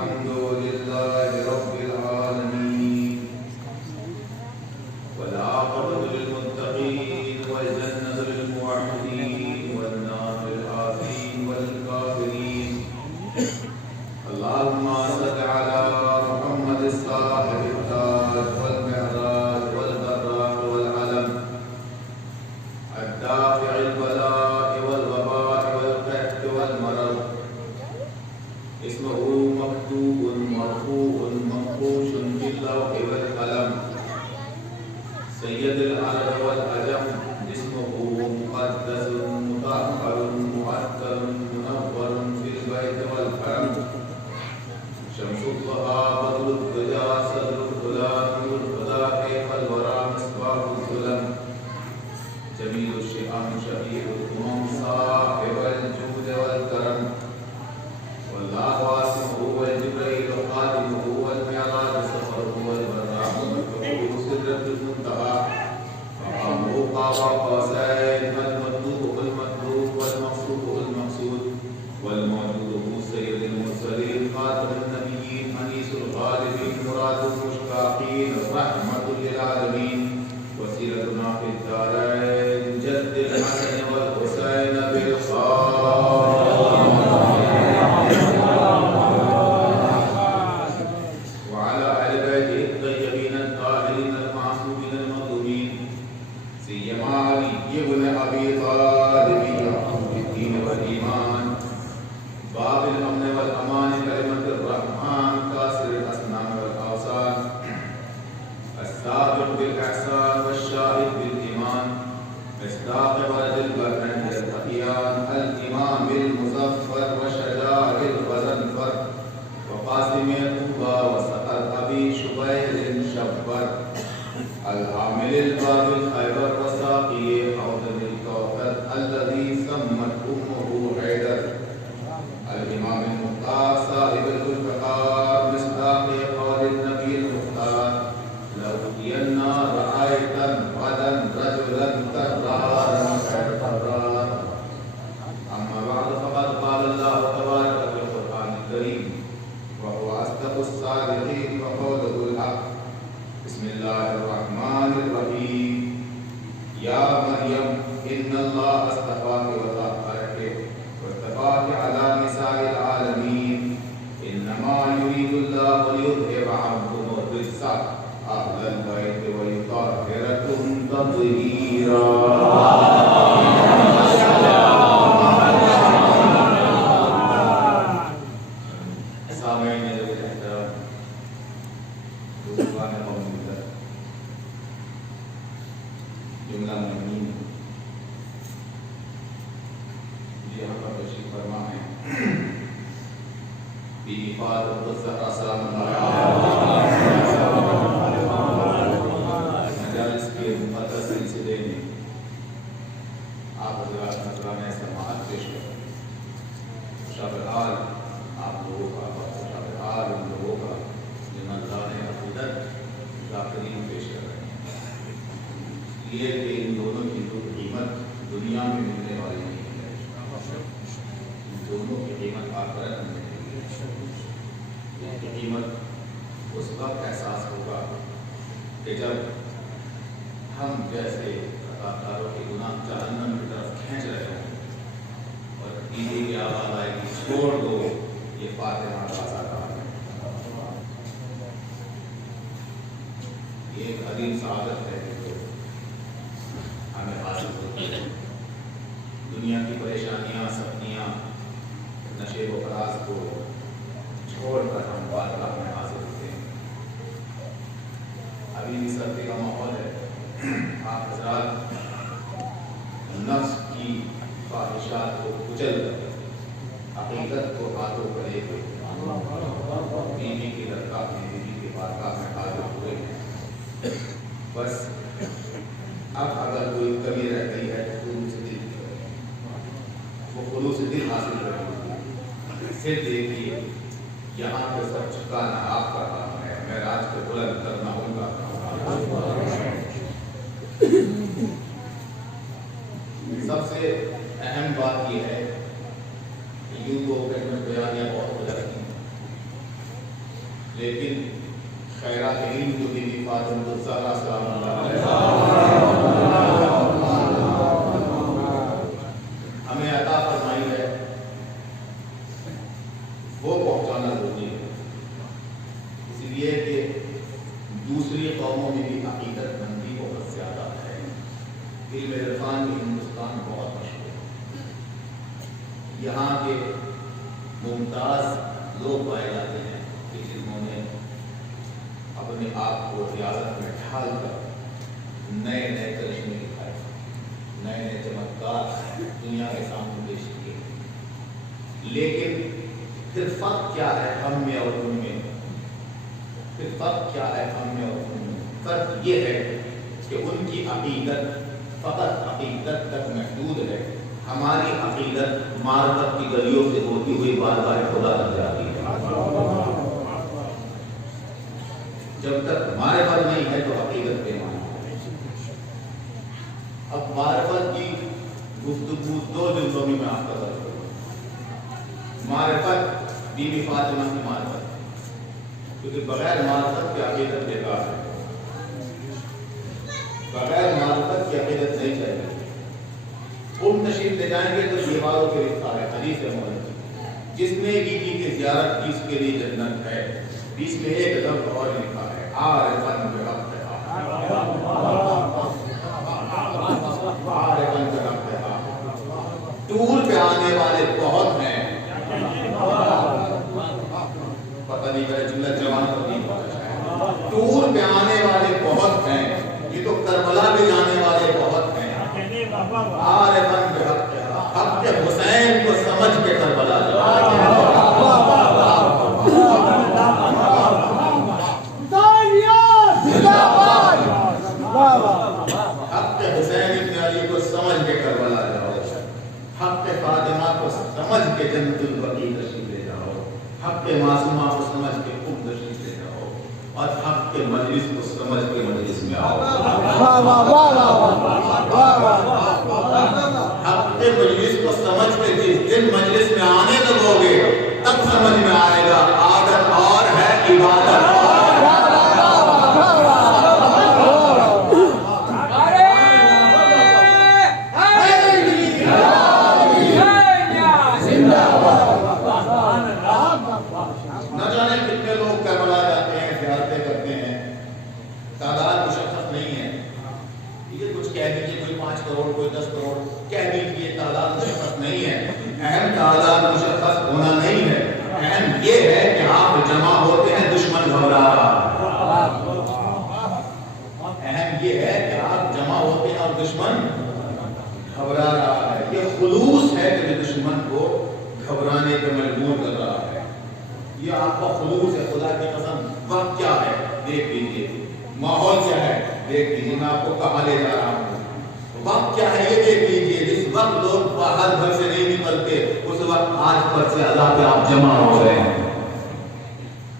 الحمد لله رب العالمين والعاقبة للمتقين والجنة للموحدين والنار للآثمين والكافرين. اللهم صل على محمد صاحب التاج والمعراج والبراق والعلم الدافع البلاء والوباء والقحط والمرض. اسمه مكتوب مرفوع منقوش في اللوح والقلم. سيد العرب والعجم. اسمه مقدس مطهر معطر منور في البيت والحرم. شمس الضحى بدر الضيا صدر الهدى نور الهدى كيف الورى مصباح الظلم. جميل الشئام شفيع الامم صاحب الجود والكرم. والله واسمه والجبريل خادمه والمعراج سفره والبراق مكتوبه سدرة المنتهى. مقامه قاب قوسين المطلوب المطلوب والمقصود المقصود. والموجود هو سيد المرسلين خاتم النبيين انيس الغالبين مراد المشتاقين رحمة للعالمين. وسيلتنا في الدارين جد الحسن والحسين بالخير. وعلى اهل بيته الطيبين الطاهرين المعصومين المظلومين سيما علي بن ابي طالب بالدين والايمان باب الامن والامان كلمة الرحمن كاسر الاسنان والاوثان السابق بالاحسان والشاهد بالايمان مصداق ولد البرهن الخفيان الامام المظفر وشجاع الغزنفر وقاسم طوبى وسقر ابي شبير شبر العامل الباب الخيبر وساقي حوض الكوثر الذي سمت امه حيدر الامام المختار صاحب الذوالفقار مصداق قول النبي المختار لو اتينا رايتا غدا رجلا كرارا كالقرار. اما بعد فقد قال الله تبارك في القران الكريم وهو اصدق الصادقين وقوله الحق. بسم الله الرحمن الرحيم. يا مريم ان الله اصطفاك وطهرك واصطفاك على نساء العالمين. انما يريد الله ليذهب عنكم الرجس اهل البيت ويطهركم تطهيرا. جملہ مہمین یہاں پر تشریف فرما ہے بی فاطمہ الزہرا سلام اللہ مجالس کے مقدس سلسلے میں آپ حضرات نذرانہ سماعت پیش کریں. مشابہ حال آپ لوگوں کا مشابہ حال ان لوگوں کا جو نذرانہ عقیدت ذاکرین پیش کر رہے ہیں. یہ کہ ان دونوں کی تو قیمت دنیا میں ملنے والی نہیں ہے. ان دونوں کی قیمت آخرت میں ملے گی. ان کی قیمت اس وقت احساس ہوگا کہ جب ہم جیسے خطاکاروں کے گناہ جہنم کی طرف کھینچ رہے ہوں اور دیدی کی آواز آئے گی چھوڑ دو یہ فاتحہ بازا کا ہے. یہ ایک عظیم سعادت ہے جو ہمیں حاصل ہوتی ہے. دنیا کی پریشانیاں سختیاں نشے و فراز کو چھوڑ کر ہم بارگاہ میں حاضر ہوتے ہیں. ابھی بھی سردی کا ماحول ہے. آپ حضرات نفس کی خواہشات کو کچل کر حقیقت کو ہاتھوں کرے ہوئے بیوی کی درگاہ میں بیوی کی بارگاہ میں حاضر ہوئے ہیں. بس اب اگر کوئی کمی رہ گئی ہے تو خلوص دل وہ خلوص دل حاصل کریں. پھر دیکھیے یہاں پہ سب چکانا آپ کا کام ہے. معراج کو بلند کرنا ان کا کام ہے. سب سے اہم بات یہ ہے کہ یوں تو بیانیاں بہت ہو جاتی ہیں لیکن خیرات علم جو بی بی فاطمہ الزہرا سلام اللہ علیہا ہمیں عطا فرمائی ہے وہ پہنچانا ضروری ہے، اس لیے کہ دوسری قوموں میں بھی عقیدت مندی بہت زیادہ ہے۔ علم عرفان میں ہندوستان بہت مشہور ہے، یہاں کے ممتاز لوگ پائے جاتے ہیں کہ جنہوں نے اپنے آپ کو ریاضت میں ڈھال کر نئے نئے کرشمے دکھائے، نئے نئے چمتکار دنیا کے سامنے پیش کیے۔ لیکن پھر فرق کیا ہے ہم میں اور ان میں؟ پھر فرق کیا ہے ہم میں اور ان میں؟ فرق یہ ہے کہ ان کی عقیدت فقط عقیدت تک محدود ہے، ہماری عقیدت معرفت کی گلیوں سے ہوتی ہوئی بارگاہ خدا تک جاتی ہے۔ جب تک معرفت نہیں ہے تو عقیدت کے معنی۔ اب معرفت کی گفتگو دو جملوں میں آپ کا ذکر کروں۔ معرفت بی بی فاطمہ کی معرفت، کیونکہ بغیر معرفت کی عقیدت بیکار ہے، بغیر معرفت کی عقیدت نہیں چاہیے۔ ہم تشریف لے جائیں گے تو دیواروں کے لکھا ہے حدیث مبارک، جس نے بی بی کی زیارت کی اس کے لیے جنت ہے۔ بیچ میں ایک لفظ اور لکھا ہے عارفاً بربها، عارفاً بربها۔ ٹور پہ آنے والے بہت ہیں، پتہ نہیں میرا جملہ جوان کو نہیں پتا ہے، ٹور پہ آنے والے بہت ہیں، یہ تو کربلا پہ جانے والے بہت ہیں۔ عارفاً بربها، حق حسین کو سمجھ کے کربلا جاؤ۔ حق حسین ابن علی کو سمجھ کے کربلا جاؤ، حق فاطمہ کو سمجھ کے جنت البقیع تشریف لے جاؤ، حق معصومہ کو سمجھ کے خود تشریف لے جاؤ، اور حق کے مجلس کو سمجھ کے مجلس میں آؤ۔ حق کے مجلس کو سمجھ کے جس دن مجلس میں آنے لگو گے تب سمجھ میں آئے گا عادت اور ہے عبادت۔ خلوص ہے، خدا کی قسم۔ وقت کیا ہے دیکھ لیجیے، ماحول کیا ہے دیکھ لیجیے، میں آپ کو کہاں لے جا رہا ہوں۔ وقت کیا ہے یہ دیکھ لیجیے، جس وقت لوگ باہر گھر سے نہیں نکلتے اس وقت آج پر سے اللہ پہ آپ جمع ہو رہے ہیں۔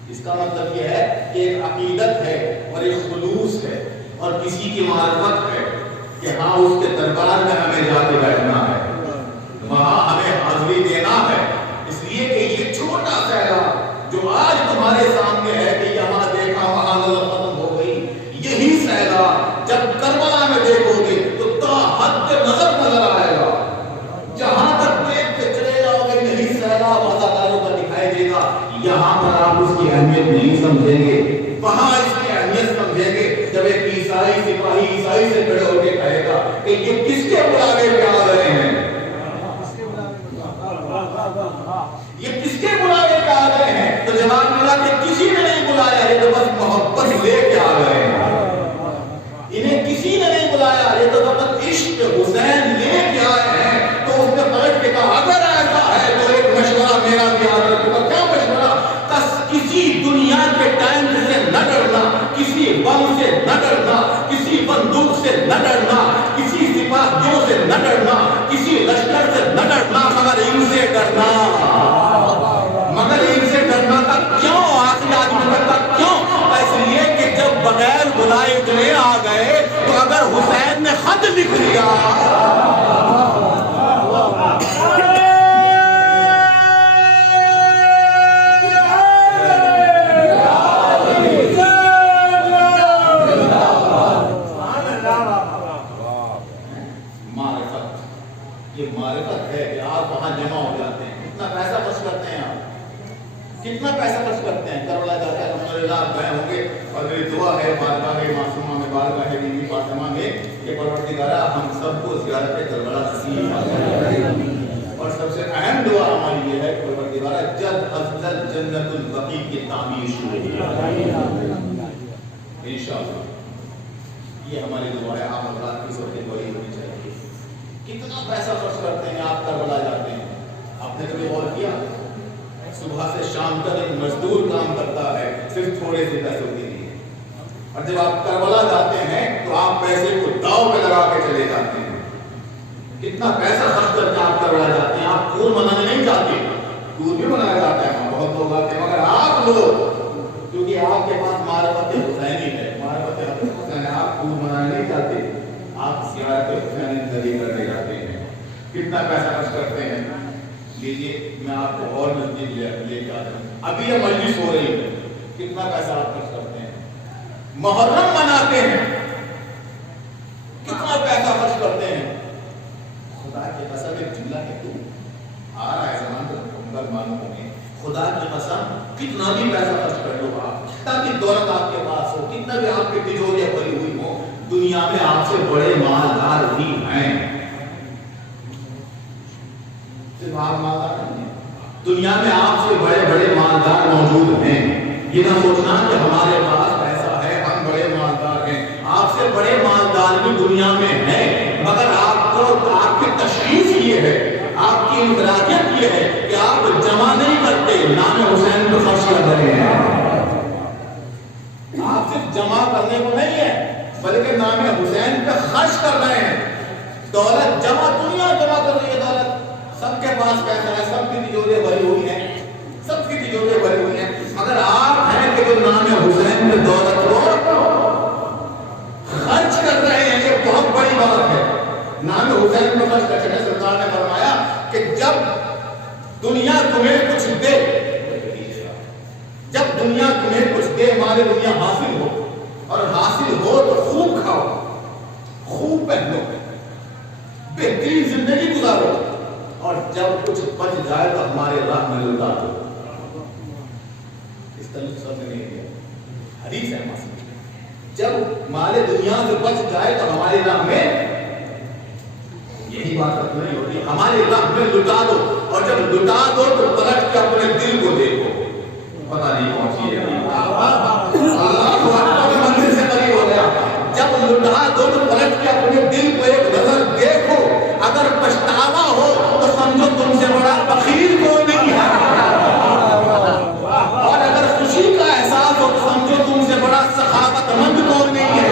اس کا مطلب یہ ہے کہ ایک عقیدت ہے اور ایک خلوص ہے اور کسی کی معرفت ہے کہ ہاں اس کے دربار میں ہمیں جا کے بیٹھنا ہے، وہاں ہمیں حاضری دینا ہے۔ اس لیے کہ یہ چھوٹا سیلاب جو آج تمہارے سامنے ہے کہ یہاں دیکھا وہاں نظر ختم ہو گئی، یہی سیلاب جب کربلا میں دیکھو گے تو تا حد نظر نظر آئے گا۔ جہاں تک دیکھ کے چلے جاؤ گے یہی سیلاب اداکاروں کا دکھائی دے گا، یہاں پر آپ اس کی اہمیت نہیں سمجھیں گے، وہاں اس کی اہمیت سمجھیں گے جب ایک عیسائی سپاہی عیسائی سے کھڑے ہو کے کہے گا کہ یہ کس کے بلاوے پہ آ رہے ہیں، یہ کس کے بلاوے پہ آ گئے ہیں، تو جواب ملا کہ کسی نے نہیں بلایا، یہ تو بس محبت لے کے آ گئے ہیں۔ انہیں کسی نے نہیں بلایا، یہ تو فقط عشق حسین لے کے آئے ہیں۔ تو اس نے پلٹ کے کہا اگر ایسا ہے تو ایک مشورہ میرا بھی یاد رکھو گا۔ کیا مشورہ؟ کسی دنیا کے ٹینک سے نہ ڈرنا، کسی بم سے نہ ڈرنا، کسی بندوق سے نہ ڈرنا، کسی سپاہیوں سے نہ ڈرنا، کسی لشکر سے نہ ڈرنا، مگر ان سے ڈرنا۔ مگر ان سے ڈرنا تھا کیوں؟ آخری آدمی تھا کیوں؟ اس لیے کہ جب بغیر بلائے اتنے آ گئے تو اگر حسین نے خط لکھ دیا رضا آپ گئے ہوں گے اور میری دعا ہے بارگاہ معصومہ میں بارگاہ بی بی فاطمہ میں کہ پروردگارا ہم سب کو زیارت کربلا نصیب فرما، اور سب سے اہم دعا ہماری یہ ہے کہ پروردگارا جلد از جلد جنت البقیع کی تعمیر شروع کیجیے انشاءاللہ۔ یہ ہماری دعا ہے، آپ حضرات کی سب کی دعا ہونی چاہیے۔ کتنا پیسہ خرچ کرتے ہیں آپ کربلا جاتے ہیں، آپ نے کبھی غور کیا؟ صبح سے شام تک ایک مزدور کام کرتا ہے صرف تھوڑے سے پیسوں کے لیے، اور جب آپ کربلا جاتے ہیں تو آپ پیسے کو داؤ پہ لگا کے چلے جاتے ہیں۔ کتنا پیسہ خرچ کر کے آپ کربلا جاتے ہیں۔ آپ ٹور منانے نہیں جاتے، ٹور بھی منایا جاتا ہے، بہت لوگ آتے ہیں، مگر آپ لوگ کیونکہ آپ کے پاس معرفت حسینی ہے، معرفت حسین ہے، آپ ٹور منانے نہیں جاتے، آپ زیارت حسین زندگی کرنے جاتے ہیں۔ کتنا پیسہ خرچ کرتے ہیں؟ لیجیے میں آپ کو اور نزدیک لے کے آتا ہوں۔ ابھی یہ مجلس ہو رہی ہے، کتنا پیسہ آپ خرچ کرتے ہیں؟ محرم مناتے ہیں، کتنا پیسہ خرچ کرتے ہیں؟ خدا کی قسم ایک جملہ ہے، تو آ رہا ہے زمان تو مکمل معلوم ہوگی، خدا کی قسم کتنا بھی پیسہ خرچ کر لو آپ، کتنا بھی دولت آپ کے پاس ہو، کتنا بھی آپ کی تجوریاں بھری ہوئی ہو، دنیا میں آپ سے بڑے مالدار بھی ہیں۔ دنیا میں آپ سے بڑے بڑے مالدار موجود ہیں۔ یہ نہ سوچنا کہ ہمارے پاس پیسہ ہے ہم بڑے مالدار ہیں، آپ سے بڑے مالدار بھی دنیا میں ہیں، مگر آپ کو آپ کی تشخیص یہ ہے، آپ کی انفرادیت یہ ہے کہ آپ جمع نہیں کرتے، نام حسین پہ خرچ کر رہے ہیں۔ آپ صرف جمع کرنے کو نہیں ہے بلکہ نام حسین پہ خرچ کر رہے ہیں۔ دولت جمع، دنیا جمع کر رہی ہے دولت، سب کے پاس پیسہ ہے، سب کی تجوریاں بھری ہوئی ہیں، سب کی تجوریاں بھری ہوئی ہیں، مگر آپ ہیں کہ جو نام حسین میں دولت کو خرچ کر رہے ہیں۔ یہ بہت بڑی بات ہے، نام حسین میں خرچ کر کے سرکار نے فرمایا کہ جب دنیا تمہیں کچھ دے، جب دنیا تمہیں کچھ دے، مال دنیا حاصل ہو، اور حاصل ہو تو خوب کھاؤ، خوب پہنو، بہترین زندگی گزارو، اور جب کچھ بچ جائے تو ہمارے راہ میں لوٹا دو۔ اس طرح سب نے نہیں کیا، حدیث ہے مسلم، جب مال دنیا سے بچ جائے تو ہمارے راہ میں، یہی بات نہیں ہوتی، ہمارے راہ میں لٹا دو، اور جب لٹا دو تو پلٹ کے اپنے دل کو دیکھو، پتہ نہیں پہنچی ہے مندر سے قریب ہو گیا، جب لٹا دو تو پلٹ کے اپنے دل کو ایک نظر دیکھو، اگر پچھتاوا ہو تو سمجھو تم سے بڑا بخیل کوئی نہیں ہے، اور اگر خوشی کا احساس ہو تو سمجھو تم سے بڑا سخاوت مند کوئی نہیں ہے،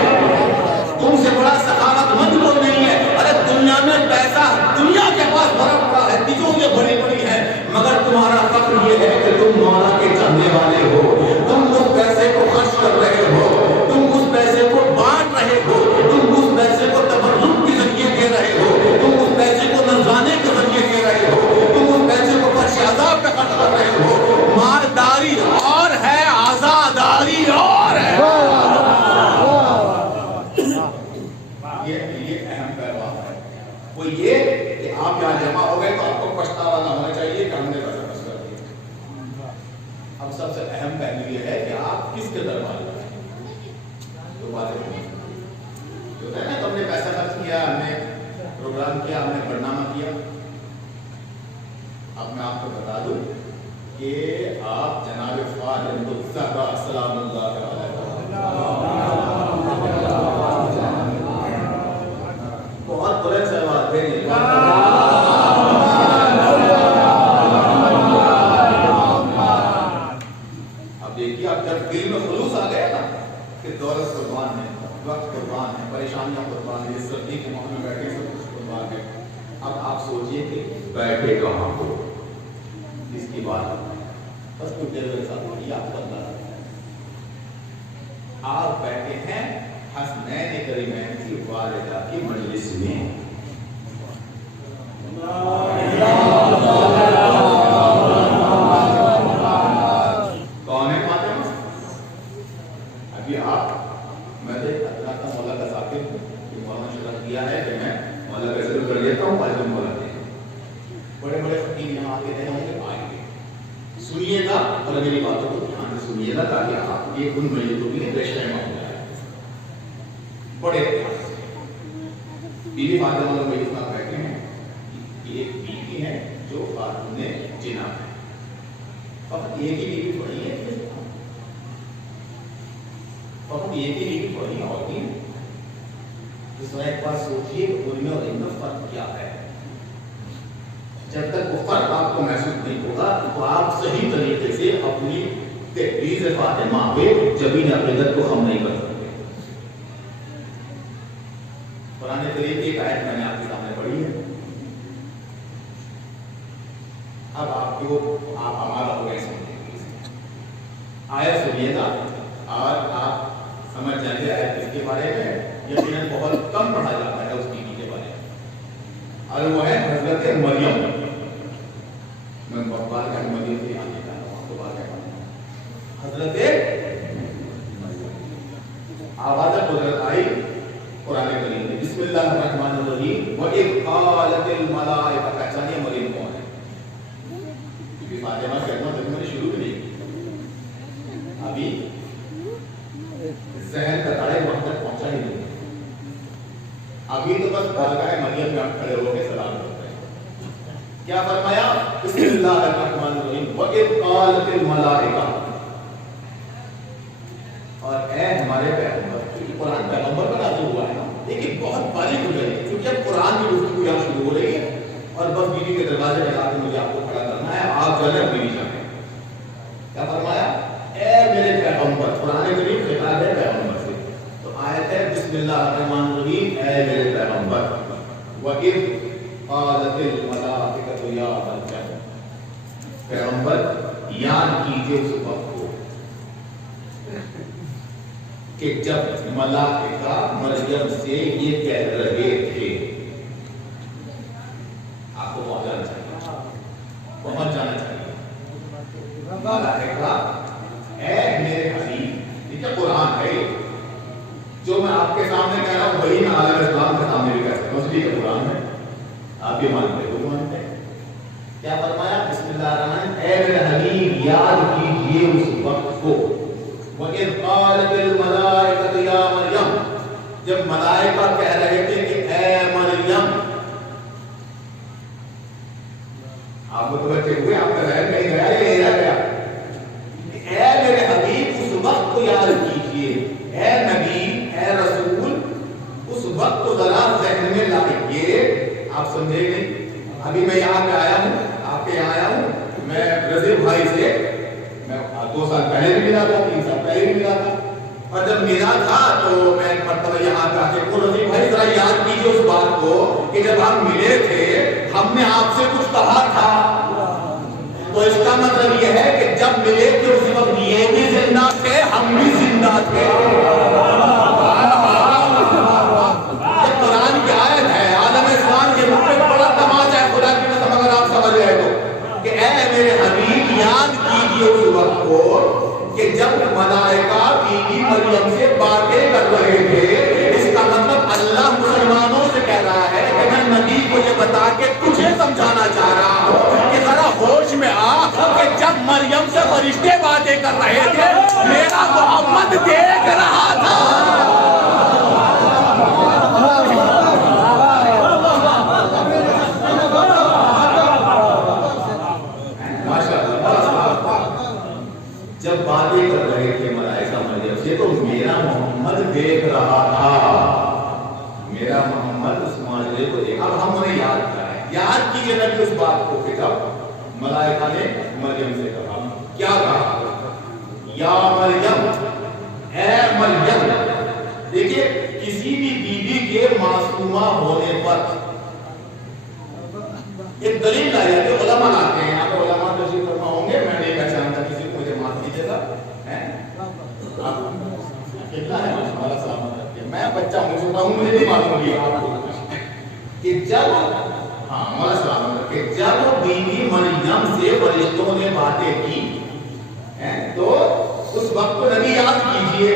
تم سے بڑا سخاوت مند کوئی نہیں ہے۔ ارے دنیا میں پیسہ دنیا کے پاس بھرا پڑا ہے، تجوریاں بڑی بڑی ہیں، مگر تمہارا فخر یہ ہے کہ تم مولا کے چاہنے والے ہو، تم اس پیسے کو خرچ کر رہے ہو، تم اس پیسے کو بانٹ رہے ہو، تم اس پیسے کو تبرک کے ذریعے دے رہے ہو، تم اس پیسے کو نذرانے کے ذریعے دے رہے ہو، تم اس پیسے کو فرش عذاب پہ خرچ کر رہے ہو۔ مالداری اور ہے، آزاداری اور ہے۔ یہ اہم پیغام ہے، وہ یہ کہ آپ یہاں جمع ہو گئے تو آپ کو پچھتاوا نہ ہونا چاہیے کہ ہم نے پیسہ خرچ کر دیا۔ اب سب سے اہم پہلو یہ ہے کہ آپ کس کے دربار میں دو باتیں جو ہے نا، تم نے پیسہ خرچ کیا، ہم نے پروگرام کیا، ہم نے برنامہ کیا۔ اب میں آپ کو بتا دوں کہ آپ جناب فاطمہ الزہرا سلام اللہ علیہ بہت بلند سے بات ہے، اب دیکھیے اب جب دل میں خلوص آ گیا نا کہ دولت قربان ہے، وقت قربان ہے، پریشانیاں قربان ہے، سردی کے موسم میں بیٹھے سب کچھ قربان ہے، اب آپ سوچئے کہ بیٹھے کہاں ہو، اس کی بات بس کچھ دیر کے ساتھ یاد کرنا، آپ بیٹھے ہیں حسنین کریمین کی والدہ کی مجلس میں، کون ہے فاطمہ؟ ابھی آپ میں اللہ کا مولا کا ذاکر ہوں، کہ مولانا شرف دیا ہے کہ میں مولا کا ذکر کر لیتا ہوں، آج مولا دے بڑے بڑے فقیر یہاں آتے رہے ہوں گے، آئیں گے، سنیے گا اور میری باتوں کو دھیان سے سنیے سنیے نا تاکہ آپ کے ان میتوں کی رشتہ ہو جائے. بڑے بیوی فاطمہ لوگ میت میں بیٹھے ہیں. ایک بیوی ہے جو خاتون جنا ہے. فقط ایک ہی بیوی تھوڑی ہے, فقط ایک ہی بیوی تھوڑی ہے اور بھی. اس طرح ایک بات سوچیے کہ ان میں اور ان میں فرق کیا ہے. جب تک وہ فرق آپ کو محسوس نہیں ہوگا تو آپ صحیح طریقے سے اپنی تحریر فاطمہ پہ جبین عقیدت کو خم نہیں کر سکتے. قرآن کریم کی ایک آیت میں نے آپ کے سامنے پڑھی ہے. اب آپ ہمارا ہو گئے سمجھیں آیت سنیے گا اور آپ سمجھ جائیں گے آیت کس کے بارے میں. یقیناً بہت کم پڑھا جاتا ہے اس بیوی کے بارے میں, اور وہ ہے حضرت مریم. میں بات کا مریم سے آنے کا ہوں, آپ کو بات ہے حضرت آواز قدرت آئی قرآن کریم میں. بسم اللہ الرحمن الرحیم. وَإِذْ قَالَتِ الْمَلَائِكَةُ. پہچانیے مریم کون ہے, کیونکہ فاطمہ سے میں نے شروع بھی نہیں کی, ابھی ذہن کا تاڑے وقت تک پہنچا ہی نہیں. ابھی تو بس بارگاہ مریم میں کھڑے ہو کے سلام کرتے ہیں. کیا فرمایا؟ بسم اللہ الرحمن الرحیم. وَإِذْ قَالَتِ الْمَلَائِكَةُ. اور اے ہمارے پیغمبر, کیونکہ قرآن پیغمبر پر نازل ہوا ہے نا, لیکن بہت باریک ہو جائے گی کیونکہ اب قرآن کی گفتگو یہاں شروع ہو رہی ہے اور بس بیوی کے دروازے پہ لا کے مجھے آپ کو کھڑا کرنا ہے. آپ جانے بیوی جانے. کیا فرمایا؟ اے میرے پیغمبر. قرآن کریم خطاب ہے پیغمبر سے, تو آیت ہے بسم اللہ الرحمن الرحیم. اے میرے پیغمبر. وَإِذْ قَالَتِ الْمَلَائِكَةُ يَا مَرْيَمُ. پیغمبر یاد کیجئے اس وقت کو کہ جب ملائکہ مریم سے یہ کہہ رہے تھے. آپ کو پہنچ جانا چاہیے. ملائکہ اے میرے حبیب, یہ کیا قرآن ہے جو میں آپ کے سامنے کہہ رہا ہوں وہی میں عالم اسلام کے سامنے بھی کہہ سکتا ہوں, اس لیے کہ قرآن ہے. آپ یہ مانتے ہیں, وہ مانتے ہیں. کیا فرمایا؟ بسم اللہ الرحمن الرحیم. اے میرے حبیب یاد کیجئے اس وقت کو. وَإِذْ قَالَتِ الْمَلَائِكَةُ يَا مَرْيَمُ. جب ملائکہ کہہ رہے تھے کہ اے مریم. آپ متوجہ ہوئے, آپ کا ذہن کہیں گیا یہ رہ گیا. اے میرے حبیب اس وقت کو یاد کیجئے. اے نبی, اے رسول, اس وقت کو ذرا ذہن میں لائیے. آپ سمجھے نہیں, ابھی میں یہاں پہ آیا ہوں, آپ کے یہاں آیا ہوں. میں رضی بھائی سے میں 2 سال پہلے بھی ملا تھا, 3 سال پہلے بھی ملا تھا, اور جب ملا تھا تو میں مرتبہ یہاں پہ آ کے رضی بھائی ذرا یاد کیجئے اس بات کو کہ جب ہم ملے تھے ہم نے آپ سے کچھ کہا تھا. تو اس کا مطلب یہ ہے کہ جب ملے تھے اس وقت یہ بھی زندہ تھے, ہم بھی زندہ تھے. یہ قرآن کی آیت ہے, عالم اسلام کے منہ پہ بڑا تماچا ہے. خدا کی قسم اگر آپ سمجھ رہے تو کہ اے میرے حبیب یاد کیجئے اس وقت کو کہ جب ملائکہ بیوی مریم سے باتیں کر رہے تھے. اس کا مطلب اللہ مسلمانوں سے کہہ رہا ہے کہ میں نبی کو یہ بتا کے تجھے سمجھانا چاہ رہا ہوں کہ ذرا ہوش میں آ کہ جب مریم سے فرشتے باتیں کر رہے تھے میرا محمد دیکھ رہا تھا. جب باتیں کر رہے تھے ملائکہ مریم سے تو میرا محمد دیکھ رہا تھا. میرا محمد اس معجزے کو دیکھا. اب ہم انہیں یاد کیا ہے, یاد کیجئے نبی اس بات کو کہ جب ملائکہ نے مریم سے کہا, کیا کہا؟ یا مریم, اے مریم. دیکھیے کسی بھی بیوی کے معصومہ ہونے پر ایک دلیل لائی جاتی ہے. علماء آتے ہیں, آپ علماء تشریف فرما ہوں گے, میں نہیں پہچانتا کسی کو, مجھے معاف کیجیے گا. کتنا ہے ہمارا سلامت رکھتے ہیں, میں بچہ ہو چکا ہوں, مجھے نہیں معلوم گی آپ کو کہ جب ہمارا سلامت رکھے جب بیوی مریم سے فرشتوں نے باتیں کی تو اس وقت کو نبی یاد کیجئے.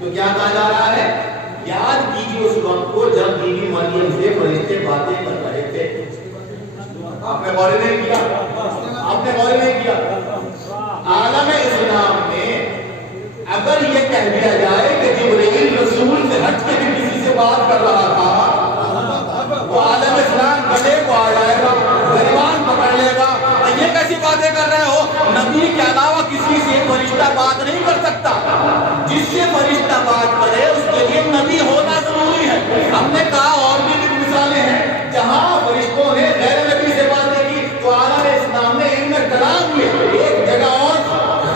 تو کیا کہا جا رہا ہے؟ یاد کیجئے اس وقت کو جب بیوی مریم سے فرشتے باتیں کر رہے تھے. آپ نے غور نہیں کیا, آپ نے غور نہیں کیا. عالم اسلام میں بات نہیں کر سکتا. جس سے فرشتہ بات کرے اس کے لیے نبی ہونا ضروری ہے. ہم نے کہا اور بھی مثالیں ہیں جہاں فرشتوں نے غیر نبی سے باتیں کی تو اعلیٰ علیہ السلام نے علم کلام میں ایک جگہ اور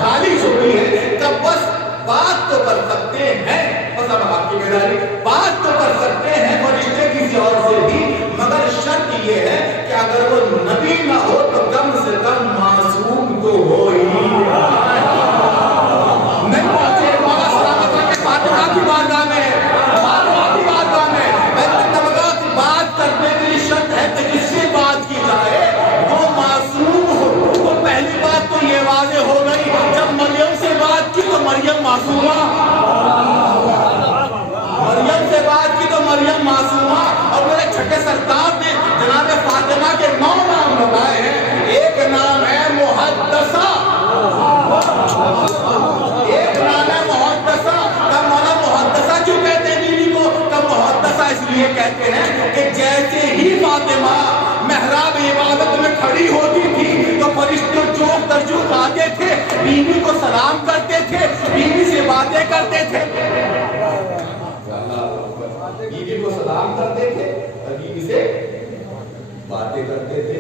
خالی چھوڑی ہے. تب بس بات تو کر سکتے ہیں، بس اب آپ کی بیداری، بات تو کر سکتے ہیں فرشتے کسی اور سے بھی، مگر شرط یہ ہے کہ اگر وہ نبی نہ ہو تو کم سے کم معصوم تو ہو ہی. نہیں پہنچے بابا سلامت رکھے فاطمہ کی بارگاہ میں، فاطمہ کی بارگاہ میں بات کرنے کے لیے شرط ہے کہ جس سے بات کی جائے وہ معصوم ہو. تو پہلی بات تو یہ واضح ہو گئی جب مریم سے بات کی تو مریم معصومہ، مریم سے بات کی تو مریم معصومہ. اور میرے چھٹے سردار نے جناب فاطمہ کے 9 نام بتائے ہیں. ایک نام ہے محدثہ، ایک نام ہے محدثہ. کب مولا محدثہ کیوں کہتے ہیں بیوی کو؟ کب محدثہ اس لیے کہتے ہیں کہ جیسے ہی فاطمہ محراب عبادت میں کھڑی ہوتی تھی تو فرشتے چوک در چوک آتے تھے، بیوی کو سلام کرتے تھے، بیوی سے باتیں کرتے تھے، بیوی کو سلام کرتے تھے اور بیوی سے باتیں کرتے تھے.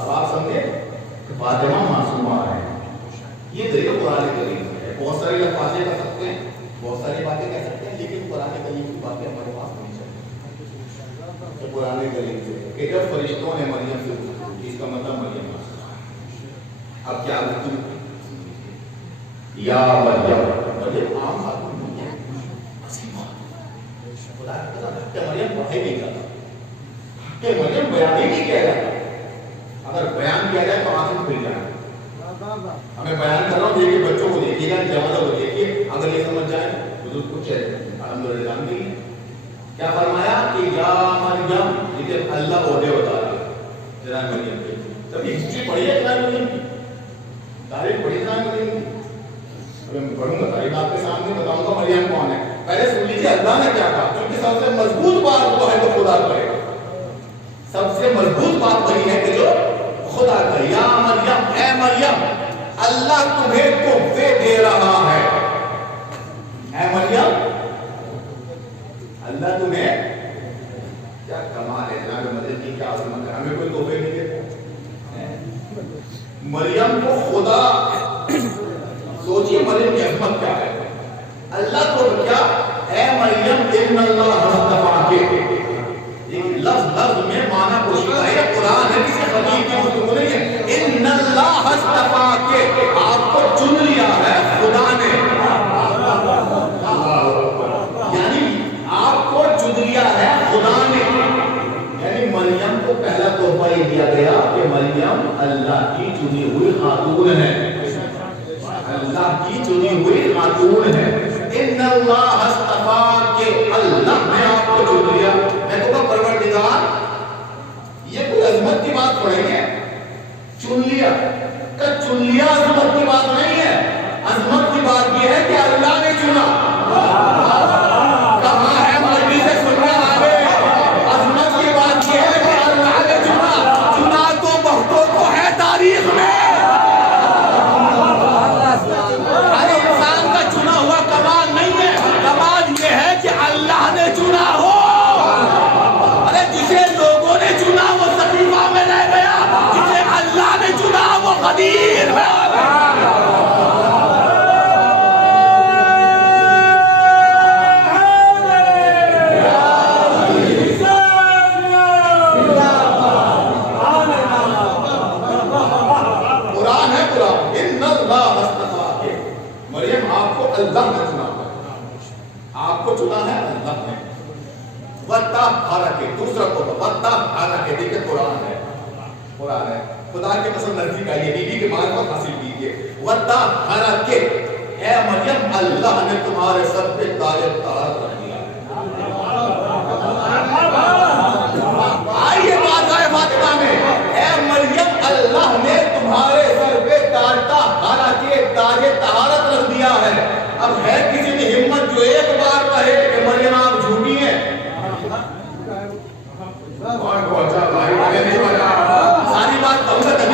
اب آپ سمجھے فاطمہ معصومہ ہے. یہ ذریعہ قرآن کریم ہے. بہت ساری لوگ باتیں کر سکتے ہیں، بہت ساری باتیں کہہ سکتے ہیں، لیکن قرآن کریم کی باتیں ہمارے پاس نہیں چلتی. قرآن کریم سے کہ جب فرشتوں نے مریم سے پوچھا اس کا مطلب مریم معصومہ ہے. اب کیا یا مریم عام خاتون نہیں ہے، خدا کی قسم کہ مریم پڑھائی نہیں کرتا، کہ مریم بیان ہی نہیں کیا جاتا. اگر بیان کیا جائے تو آنکھیں کھل جائیں. ہمیں بیان کر رہا ہوں، دیکھیے بچوں کو دیکھیے گا، جوانوں کو دیکھیے، اگر یہ سمجھ جائے بزرگ کچھ ہے الحمدللہ جان گئی. کیا فرمایا کہ یا مریم، لیکن اللہ عہدے بتا رہا ہے جناب مریم کی. کبھی ہسٹری پڑھی ہے جناب مریم کی؟ تاریخ پڑھی جناب مریم کی؟ ابھی میں پڑھوں گا تاریخ آپ کے سامنے بتاؤں گا مریم کون ہے. پہلے سن لیجیے اللہ نے کیا کہا، کیونکہ سب سے مضبوط بات وہ ہے جو خدا کرے. سب سے مضبوط بات وہی ہے کہ جو خدا کرے. یا مریم، اے مریم، اللہ تمہیں تحفے دے رہا ہے. اے مریم، اللہ تمہیں، کیا کمال ہے جناب مریم کی، کیا عظمت ہے. ہمیں کوئی تحفے نہیں دیتا. مریم کو خدا، سوچیے مریم کی عظمت کیا ہے. اللہ کو کیا، اے مریم ان اللہ اصطفاک، لفظ میں معنی پوشیدہ ہے. یہ قرآن ہے، کسی خلیل کی گفتگو نہیں ہے. ان اللہ اصطفاک، آپ کو چن لیا ہے خدا نے، یعنی آپ کو چن لیا ہے خدا نے. یعنی مریم کو پہلا تحفہ یہ دیا گیا کہ مریم اللہ کی چنی ہوئی خاتون ہے، اللہ کی چنی ہوئی خاتون ہے. ان اللہ اصطفاک، اللہ نے آپ کو چن لیا. میں کہوں گا پروردگار، یہ کوئی عظمت کی بات تھوڑی ہے. چن لیا کہ چن لیا عظمت کی بات نہیں ہے. عظمت کی بات یہ ہے کہ اللہ نے چنا. کہاں ہے مرضی سے سننا آگے. عظمت کی بات یہ ہے کہ اللہ نے چنا. چنا تو بہتوں کو ہے تاریخ میں. ہر انسان کا چنا ہوا کمال نہیں ہے. کمال یہ ہے کہ اللہ نے چنا ہو. ارے جسے لوگوں نے چنا وہ صحیفہ میں رہ گیا، جسے اللہ نے چنا وہ قدیر ہے. قرآن ہے قرآن. ان اللہ اصطفاک، مریم آپ کو اللہ نے چنا ہے، آپ کو چنا ہے اللہ نے. وَطَّهَّرَكِ، دوسرا کو وَطَّهَّرَكِ، دیکھیں قرآن ہے، قرآن ہے. خدا کے قسم نزدیک آئیے، بیوی کے معرفت حاصل کیجیے. وَطَّهَّرَكِ، اے مریم اللہ نے تمہارے سر پہ تاج طہارت رکھ دیا. آئیے بات آئے فاطمہ میں. اے مریم اللہ نے تمہارے سر پہ تاج طہارت رکھ دیا ہے. اب ہے کسی میں ہمت جو ایک بار کہے کہ مریم آپ جھوٹی ہیں؟ ساری بات کم سے کم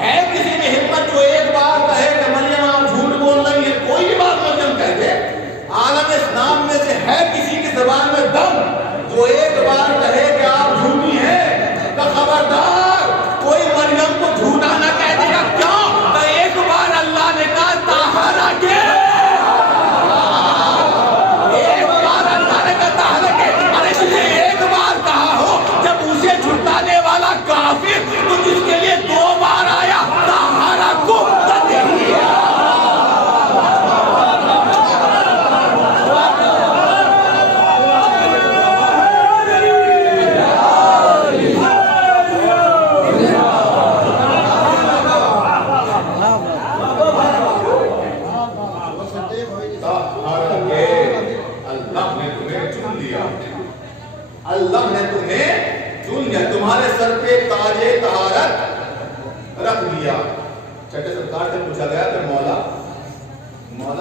ہے کسی میں ہمت جو ایک سے پوچھا گیا کہ مولا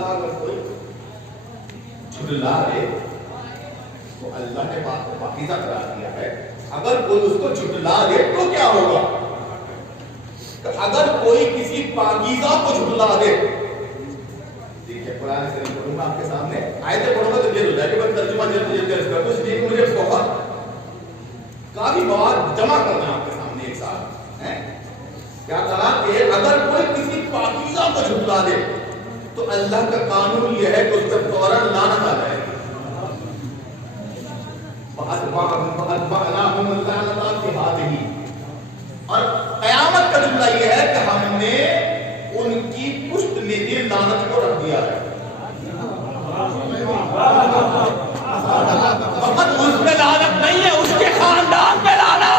اگر کوئی جھٹلا دے تو اللہ نے بات کو پاکیزہ قرار دیا ہے، اگر کوئی اس کو جھٹلا دے تو کیا ہوگا؟ اگر کوئی کسی پاکیزہ کو جھٹلا دے، دیکھیے قرآن کریم پڑھوں گا آپ کے سامنے، آیتیں پڑھوں گا تو دیر ہو جائے گا، میں ترجمہ جلدی عرض کر دوں، اس لیے کہ مجھے بہت کافی مواد جمع کرنا ہے آپ کے سامنے ایک ساتھ ہے۔ کیا کہا کہ اگر کوئی کسی پاکیزہ کو جھٹلا دے تو اللہ کا قانون یہ ہے کہ اس پر فوراً لعنت آ جائے گی۔ فَأَتْبَعْنَاهُمُ اللَّعْنَةَ فِي هَٰذِهِ، اور قیامت کا جملہ یہ ہے کہ ہم نے ان کی پشت نیچے لعنت کو رکھ دیا ہے۔ فقط اس پہ لعنت نہیں ہے، اس کے خاندان پہ لعنت،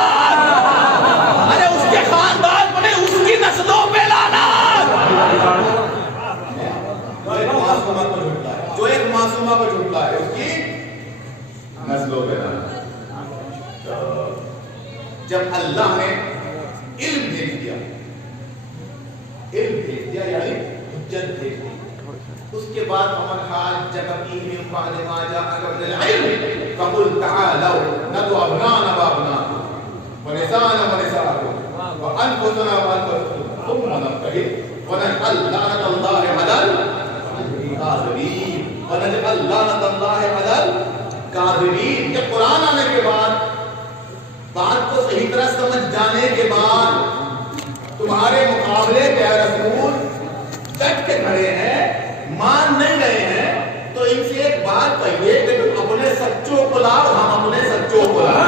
ارے اس کے خاندان پہ نہیں، اس کی نسلوں پہ لعنت۔ جو ایک معصومہ کو جھٹلا ہے اس کی نسلوں پہ لعنت۔ جب اللہ نے علم بھیج دیا یعنی حجت بھیج دی، اس کے بعد فمن حاجک فیہ من بعد ما جاءک من العلم فقل تعالوا ندعو ابناءنا وابناءکم ونساءنا ونساءکم وانفسنا وانفسکم ثم نبتہل ونجعل لعنة اللہ علی الکاذبین۔ یہ قرآن آنے کے بعد، بات کو صحیح طرح سمجھ جانے کے بعد، تمہارے مقابلے پہ رسول ڈٹ کے کھڑے ہیں، مان نہیں رہے ہیں، تو ان سے ایک بات کہیے کہ تم اپنے سچوں کو لاؤ، ہم اپنے سچوں کو لاؤ۔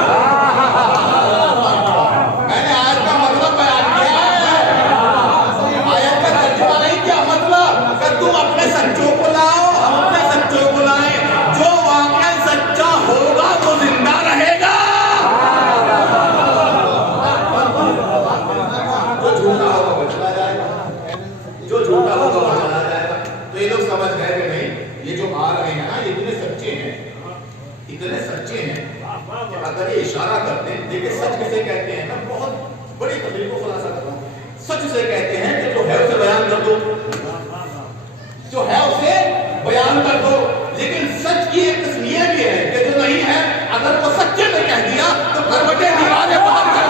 میں نے آیت کا مطلب بیان کیا ہے، آیت کا ترجمہ نہیں کیا، مطلب کہ تم اپنے سچوں کو لاؤ، ہم اپنے سچوں کو لائیں، جو واقعا سچا ہوگا وہ زندہ رہے گا، جو جھوٹا ہوگا وہ چلا جائے گا، جو جھوٹا ہوگا وہ چلا جائے گا۔ تو یہ لوگ سمجھ گئے کہ نہیں، یہ جو آ رہے ہیں نا، یہ اتنے سچے ہیں کہ اگر یہ اشارہ کرتے ہیں، دیکھیں سچ کسے کہتے ہیں نا، بہت بڑی تقریر کو خلاصہ کرتا ہوں، سچ اسے کہتے ہیں کہ جو ہے اسے بیان کر دو، جو ہے اسے بیان کر دو، لیکن سچ کی ایک قسم یہ بھی ہے کہ جو نہیں ہے، اگر وہ سچے نے کہہ دیا تو گھر دیواریں باہر کر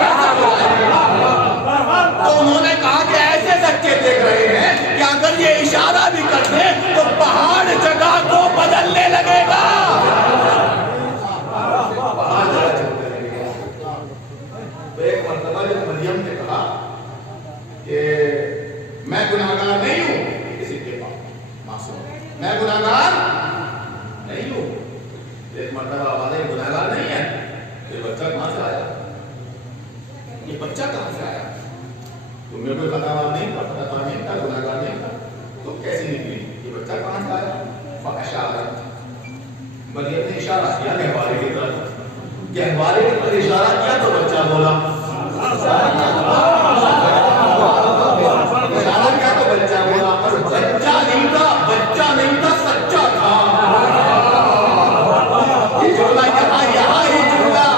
تو انہوں نے کہا کہ ایسے سچے دیکھ رہے ہیں کہ اگر یہ اشارہ بھی کر دیں تو پہاڑ جگہ کو بدلنے لگے گا۔ تو ایک مرتبہ جب مریم نے کہا کہ میں گناہگار نہیں ہوں، کسی کے پاس معصوم، میں گناہگار نہیں ہوں، ایک مرتبہ آواز ہے گناہگار نہیں ہے، یہ بچہ کہاں سے آیا، یہ بچہ کہاں سے آیا، تمہیں کوئی خطا نہیں تھا، گناہگار نہیں تھا، تو کیسی نکلی، یہ بچہ کہاں سے آیا؟ فاشارت، مریم نے اشارہ کیا گہوارے کی طرف، گہوارے کی طرف اشارہ کیا تو بچہ بولا، اشارہ کیا تو بچہ بولا، اور بچہ نہیں تھا سچا تھا۔ یہ جملہ یہاں ہی جملہ،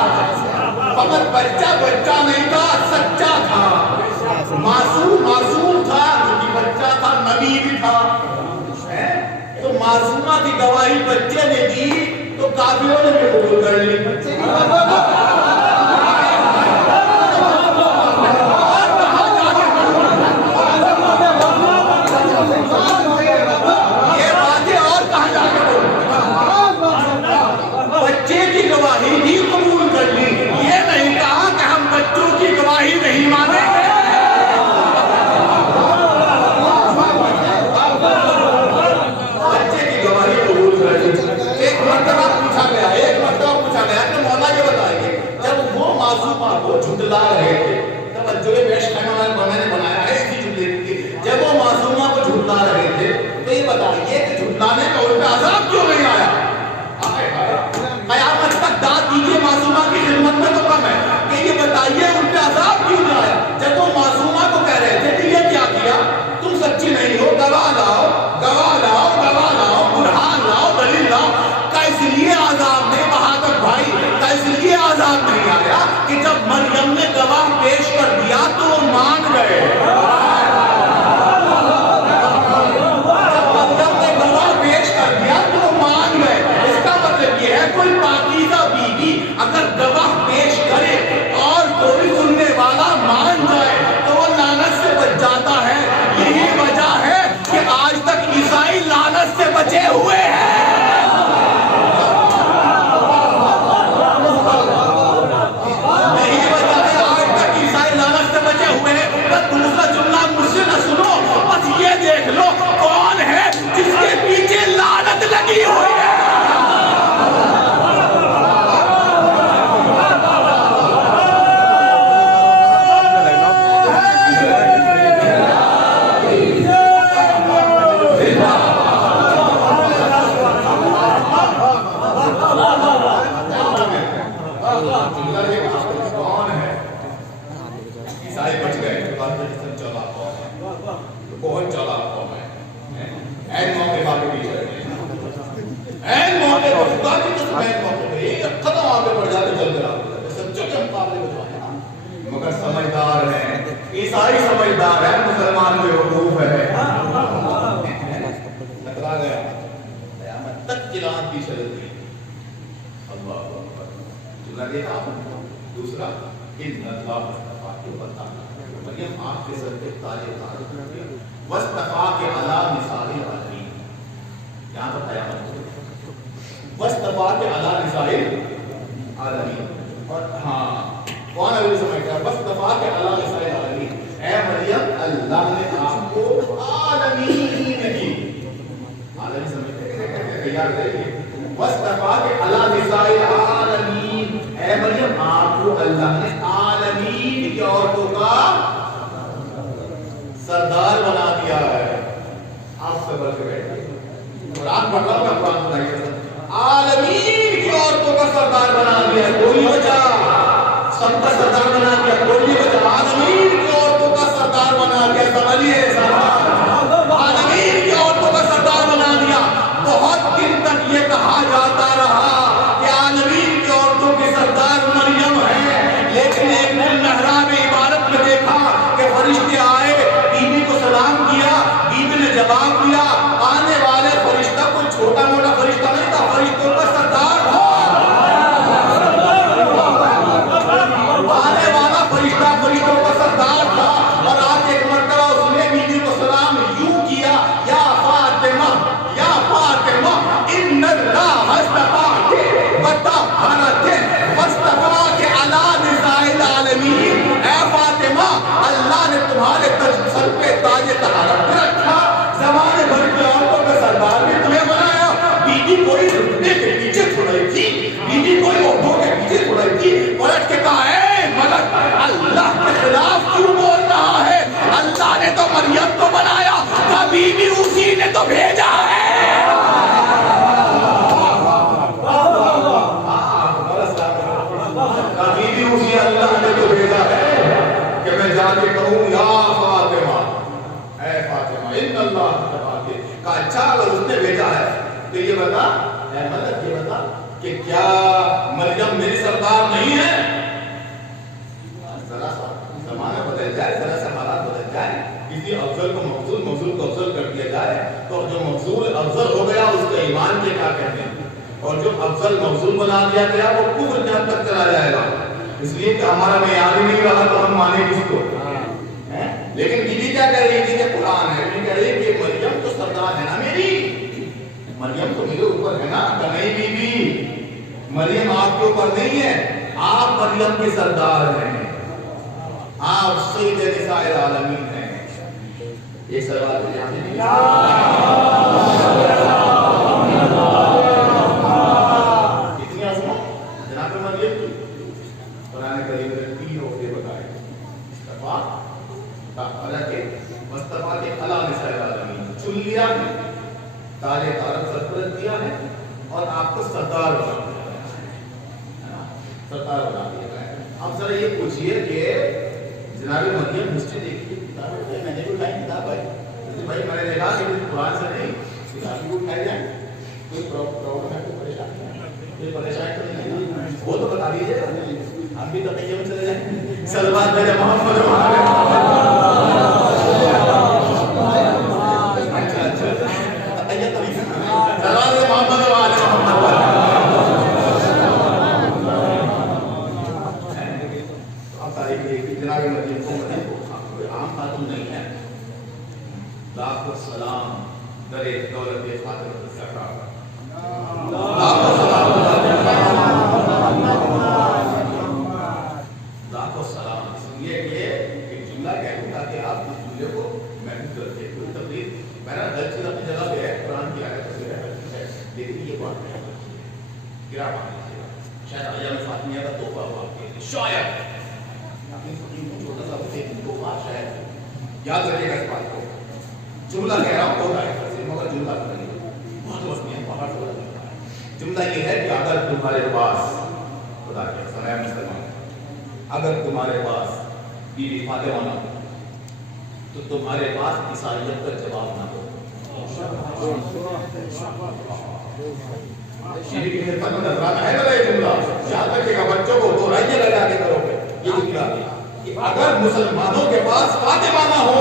فقط بچہ نہیں تھا، سچا تھا، معصوم تھا، کیونکہ بچہ تھا، نبی بھی تھا، تو معصومہ کی گواہی بچے نے دی تو کافروں نے بھی قبول کر لی۔ یہ باتیں اور کہاں جا کے بچے کی گواہی بھی قبول کر لی، یہ نہیں کہا کہ ہم بچوں کی گواہی نہیں مانیں گے۔ کو جھٹلا رہے تھے، توجہ بیش خیمہ میں نے بنایا ہے اسی جملے کی، جب وہ معصومہ کو جھٹلا رہے تھے تو یہ بتائیے کہ جھٹلانے کا ان پہ عذاب کیوں نہیں آیا؟ قیامت تک داد دیجیے معصومہ کی خدمت میں تو کم ہے کہ یہ بتائیے ان پہ عذاب کیوں نہیں آیا؟ جب وہ معصومہ کو کہہ رہے تھے کہ یہ کیا کیا، تم سچی نہیں ہو، گواہ لاؤ، برہان لاؤ، دلیل لاؤ، کا اس لیے عذاب نہیں، بہادر بھائی کا اس لیے عذاب نہیں آیا کہ جب مریم نے گواہ پیش کر دیا تو وہ مان گئے۔ خراب قوم ہے. این موقع باقی بھی چلتے ہیں, این موقع پر خدا کی قسم این موقع پر ایک قدم آگے بڑھ جاتے چل کر آتے سچوں کے مقابلے میں جو ہے مگر سمجھدار ہیں, عیسائی سمجھدار ہیں, مسلمان بے وقوف ہے. ٹکرا گیا قیامت تک جلان کی شرط دی. اللہ اکبر. جملہ دیکھا آپ نے. دوسرا ان اللہ مصطفیٰ کے بتا مریم آپ کے سر پہ تاج تاج کر دیا وصطفیٰ کے علا نساء العالمین. یہاں پر قیامت وصطفیٰ کے علا نساء العالمین. اور ہاں کون ابھی سمجھتا ہے وصطفیٰ کے علا نساء العالمین. اے مریم اللہ نے آپ کو عالمین کی عالمین سمجھتے ہیں یاد رہے وصطفیٰ کے علا نساء العالمین. اے مریم آپ کو اللہ نے عالمین کی عورتوں کا سردار بنا دیا ہے. آپ سے بڑھ کے بیٹھے قرآن پڑھ رہا ہوں میں, قرآن سنائیے. عالمین کی عورتوں کا سردار بنا دیا, کوئی وجہ سب کا سردار بنا دیا, کوئی وجہ عالمین کی عورتوں کا سردار بنا دیا. سمجھیے عالمین کی عورتوں کا سردار بنا دیا. بہت دن تک یہ کہا جاتا رہا کہ عالمین کی عورتوں کے سردار مریم ہے, لیکن ایک دن محراب عبادت میں دیکھا کہ فرشتے آئے, بیوی کو سلام کیا, بیوی نے جواب دیا. آنے والے فرشتہ کوئی چھوٹا موٹا فرشتہ نہیں تھا, فرشتوں کا سردار تھا. آنے والا فرشتہ فرشتوں کا سردار تھا. اور آج ایک مرتبہ اس نے بیوی کو سلام یوں کیا, یا فاطمہ یا فاطمہ ان اللہ اصطفاک وطہرک واصطفاک علی نساء العالمین. اے فاطمہ اللہ نے تمہارے سر پہ تاج طہارت رکھا, زمانے بھر کی عورتوں کا سردار بھی تمہیں بنایا. بیوی کوئی رتبے کے پیچھے چھڑائی تھی, بیوی کوئی عہدوں کے پیچھے چھڑائی تھی. پلٹ کے کہا اے ملک اللہ کے خلاف کیوں بول رہا ہے, اللہ نے تو مریم کو بنایا, کبھی بھی اسی نے تو بھیجا ہے. کبھی بھی اسی اللہ نے تو بھیجا ہے کہ میں جا کے کہوں یا فاطمہ, اے فاطمہ ان اللہ مصطفیٰ کے. کہا اچھا اگر اس نے بھیجا ہے تو یہ بتا اے ملک, یہ بتا کہ کیا مریم میری سردار نہیں ہے. ذرا سا زمانہ بدل جائے, ذرا سا حالات بدل جائے, کسی افضل کو مفضول, مفضول کو افضل کر دیا جائے, تو جو مفضول افضل ہو گیا اس کا ایمان کے کیا کہتے ہیں, اور جو افضل مفضول بنا دیا گیا وہ کفر کے حد تک چلا جائے گا. اس لیے کہ ہمارا معیار ہی نہیں رہا تو ہم مانے کس کو. لیکن بیوی کیا کہہ رہی تھی کہ قرآن ہے, بیوی کہہ رہی ہے کہ مریم تو سردار ہے نا میری, مریم تو میرے اوپر ہے نا. کہ نہیں بیوی, مریم آپ کے اوپر نہیں ہے, آپ مریم کے سردار ہیں, آپ سید نساء العالمین ہیں. ایک سوال ہے یہاں پہ کتنی عظمت جناب مریم کی. قرآن کریم نے 3 عہدے بتائے, مصطفیٰ مصطفیٰ کے علی نساء العالمین, چن لیا ہے, تاج طارت سرپرست دیا ہے, اور آپ کو سردار بنا دیا ہے, سردار بنا دیا ہے. اب ذرا یہ پوچھئے کہ جناب مریم ہسٹری دیکھیے, کتاب ہے, میں نے بھی اٹھائی کتاب ہے بھائی, میں نے دیکھا کہ قرآن سے نہیں کتاب بھی اٹھائی جائے. کوئی پرابلم ہے, کوئی پریشانی ہے, کوئی پریشانی تو نہیں ہے, وہ تو بتا دیجیے, ہم بھی تو کہیں چلے جائیں. سلمان میرے محمد لاکھوں سلام در دولت فاطمہ الزہرا, لاکھوں سلام, لاکھوں سلام. اس لیے کہ ایک جملہ کہوں تاکہ آپ اس جملے کو محفوظ رکھیں. کوئی تقریر میرا ہر چیز اپنی جگہ پہ ہے, قرآن کی آیت ہے, لیکن یہ بات ہے گرا پانے شاید ایام فاطمیہ کا تحفہ ہوا آپ کے لیے, شاید اپنی فقیر کو چھوٹا سا تحفہ شاید یاد رکھے گا اس بات کو. جملہ کہہ رہا ہوں ہوتا ہے مگر جملہ بہت وقت نہیں ہے, باہر سے ہوتا ہے. جملہ یہ ہے کہ اگر تمہارے پاس خدا کے سمے مسلمان, اگر تمہارے پاس بیوی فاطمہ نہ ہو تو تمہارے پاس عیسائیت کا جواب نہ ہو. یاد رکھے گا بچوں کو تو رائے لگا کے کرو گے. یہ جملہ کہ اگر مسلمانوں کے پاس فاطمہ نہ ہو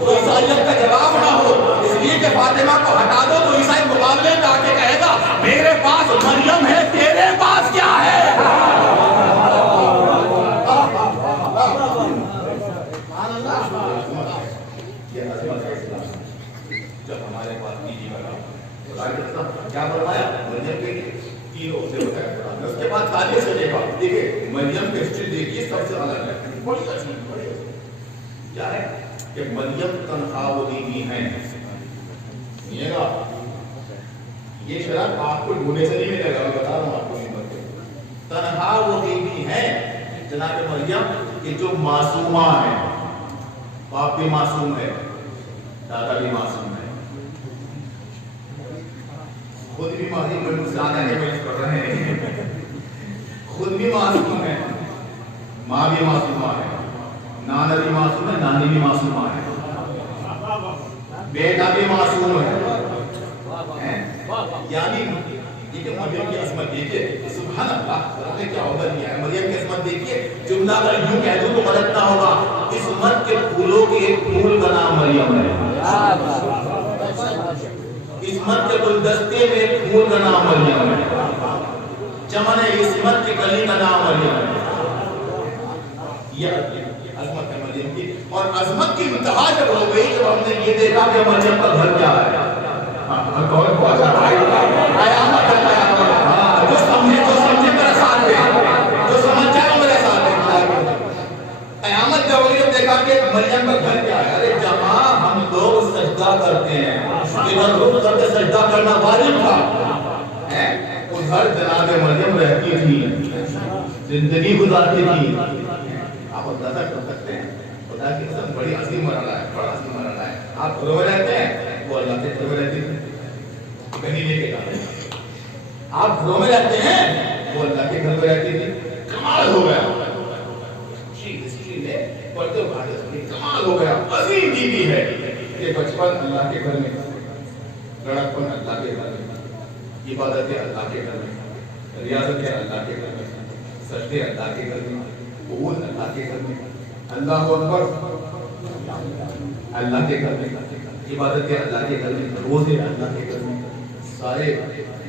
تو عیسائیت کا جواب نہ ہو. اس لیے کہ فاطمہ کو ہٹا دو تو عیسائی مقابلے میں آ کے کہے گا میرے پاس مریم ہے تیرے پاس کیا ہے. جب ہمارے پاس کیا فرمایا مریم کے تینوں سے بتایا. اس کے بعد تاریخ سے دیکھا. دیکھیں مریم کی ہسٹری دیکھیے سب سے الگ ہے. بڑی اچھی کیا ہے کہ مریم تنہا وہ بیوی ہیں. سنیے گا یہ شرط آپ کو ڈھونڈنے سے نہیں ملے گا. میں بتا رہا ہوں آپ کو ہمت کے. تنہا وہ بیوی ہیں جناب مریم کہ جو معصومہ ہیں. باپ بھی معصوم ہے, دادا بھی معصوم ہے, خود بھی معصوم ہے. مجھ سے آنے کے پیش کر رہے ہیں. خود بھی معصوم ہے, ماں بھی معصومہ ہے, نانا بھی معصوم ہے, نانی بھی معصومہ ہے, بیٹا بھی معصوم ہے. یعنی یہ کہ مریم کی عظمت دیکھیے. سبحان اللہ, آپ نے کیا عہدہ دیا ہے. مریم کی عظمت دیکھیے. جملہ اگر یوں کہہ دوں تو غلط نہ ہوگا. عصمت کے پھولوں کے ایک پھول کا نام مریم ہے. عصمت کے گلدستے میں ایک پھول کا نام مریم ہے. چمن عصمت کی کلی کا نام مریم ہے. یہ عظمت ہے مریم کی. اور عظمت کی انتہا جب ہو گئی جب ہم نے یہ دیکھا کہ مریم کا گھر کیا ہے. جو سمجھے میرا ساتھ دے, جو سمجھ جائے میرے ساتھ دے. قیامت جب ہوئی جب دیکھا کہ مریم کا گھر کیا ہے. ارے جہاں ہم لوگ سجدہ کرتے ہیں ادھر رخ کر کے سجدہ کرنا واجب تھا, ادھر جناب مریم رہتی تھی, زندگی گزارتی تھی. آپ اندازہ کر سکتے ہیں خدا کی قسم بڑی عظیم مرحلہ ہے, بڑا عظیم مرحلہ ہے. آپ گھروں میں رہتے ہیں, وہ اللہ کے گھر میں رہتی تھی, کہیں لے کے جاتے ہیں. آپ گھروں میں رہتے ہیں, وہ اللہ کے گھر میں رہتی تھی. کمال ہو گیا. پڑھتے ہوئے کمال ہو گیا. عظیم بیوی ہے کہ بچپن اللہ کے گھر میں, لڑکپن اللہ کے گھر میں, عبادتیں اللہ کے گھر میں, ریاضتیں اللہ کے گھر میں, سجدے اللہ کے گھر میں, قبول اللہ کے گھر میں, اللہ اکبر اللہ کے گھر میں, عبادتیں اللہ کے گھر میں, روزے اللہ کے گھر میں, سارے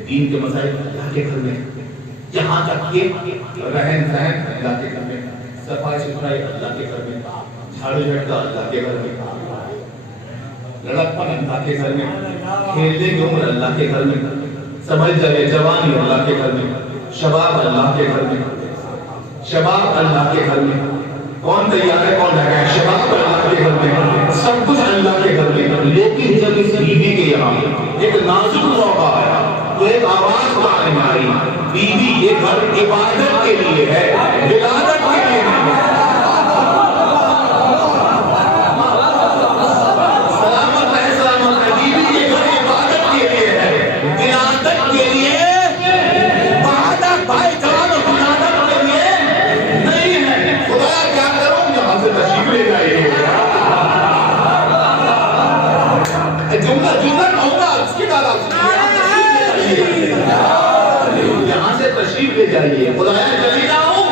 دین کے مسائل اللہ کے گھر میں, یہاں تک کہ رہن سہن اللہ کے گھر میں, صفائی ستھرائی اللہ کے گھر میں, جھاڑو جھٹکا اللہ کے گھر میں, لڑکپن اللہ کے گھر میں, کھیلنے کی عمر اللہ کے گھر میں, سمجھ جائے جوانی اللہ کے گھر میں, شباب اللہ کے گھر میں, شباب اللہ کے گھر میں. کون تیار ہے کون رہ گیا؟ شباب اللہ کے گھر میں, سب کچھ اللہ کے گھر میں. لیکن جب اس بیوی کے یہاں ایک نازک موقع آیا تو ایک آواز قائم آئی, بیوی یہ گھر عبادت کے لیے ہے, ولادت کے لیے نہیں. سلامت ہے, سلامت ہے. بیوی یہ گھر عبادت کے لیے ہے, ولادت کے لیے. وعدہ بھائی جوانوں, ولادت کے لیے نہیں ہے. خدا کیا کروں, یہاں سے تشریف لے جائیے. جملہ کہوں گا اس کے بعد یہاں سے تشریف لے جائیے. خدایا چلی جاؤں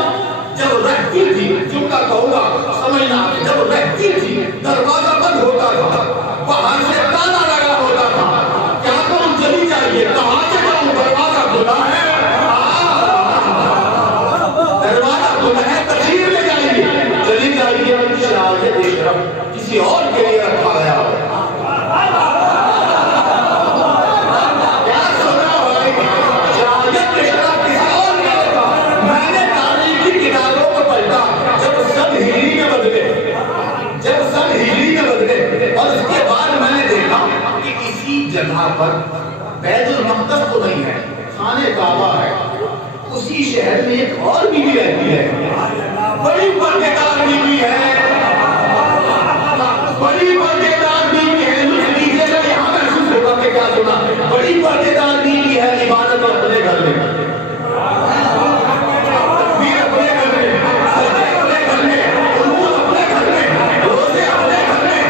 جب رہتی تھی, جملہ کہوں گا سمجھنا, جب رہتی تھی دروازہ بند ہوتا تھا, باہر سے تالا لگا ہوتا تھا. کیا کروں, چلی جائیے. کہاں سے جاؤں, دروازہ کھلا ہے, دروازہ کھلا ہے, تشریف لے جائیے. چلی جائیے. شاید اشرف کسی اور کے لیے رکھا گیا ہو. جگہ پر بیت المقدس تو نہیں ہے, خانہ کعبہ ہے. اسی شہر میں ایک اور بیوی رہتی ہے, بڑی پردے دار بیوی ہے, بڑی پردے دار بیوی ہے. یہاں محسوس ہوگا کہ کیا سنا, بڑی پردے دار بیوی ہے. عبادت اپنے گھر میں, تکبیر اپنے گھر میں, سجدے اپنے گھر میں, قنوت اپنے گھر میں, روزے اپنے گھر میں,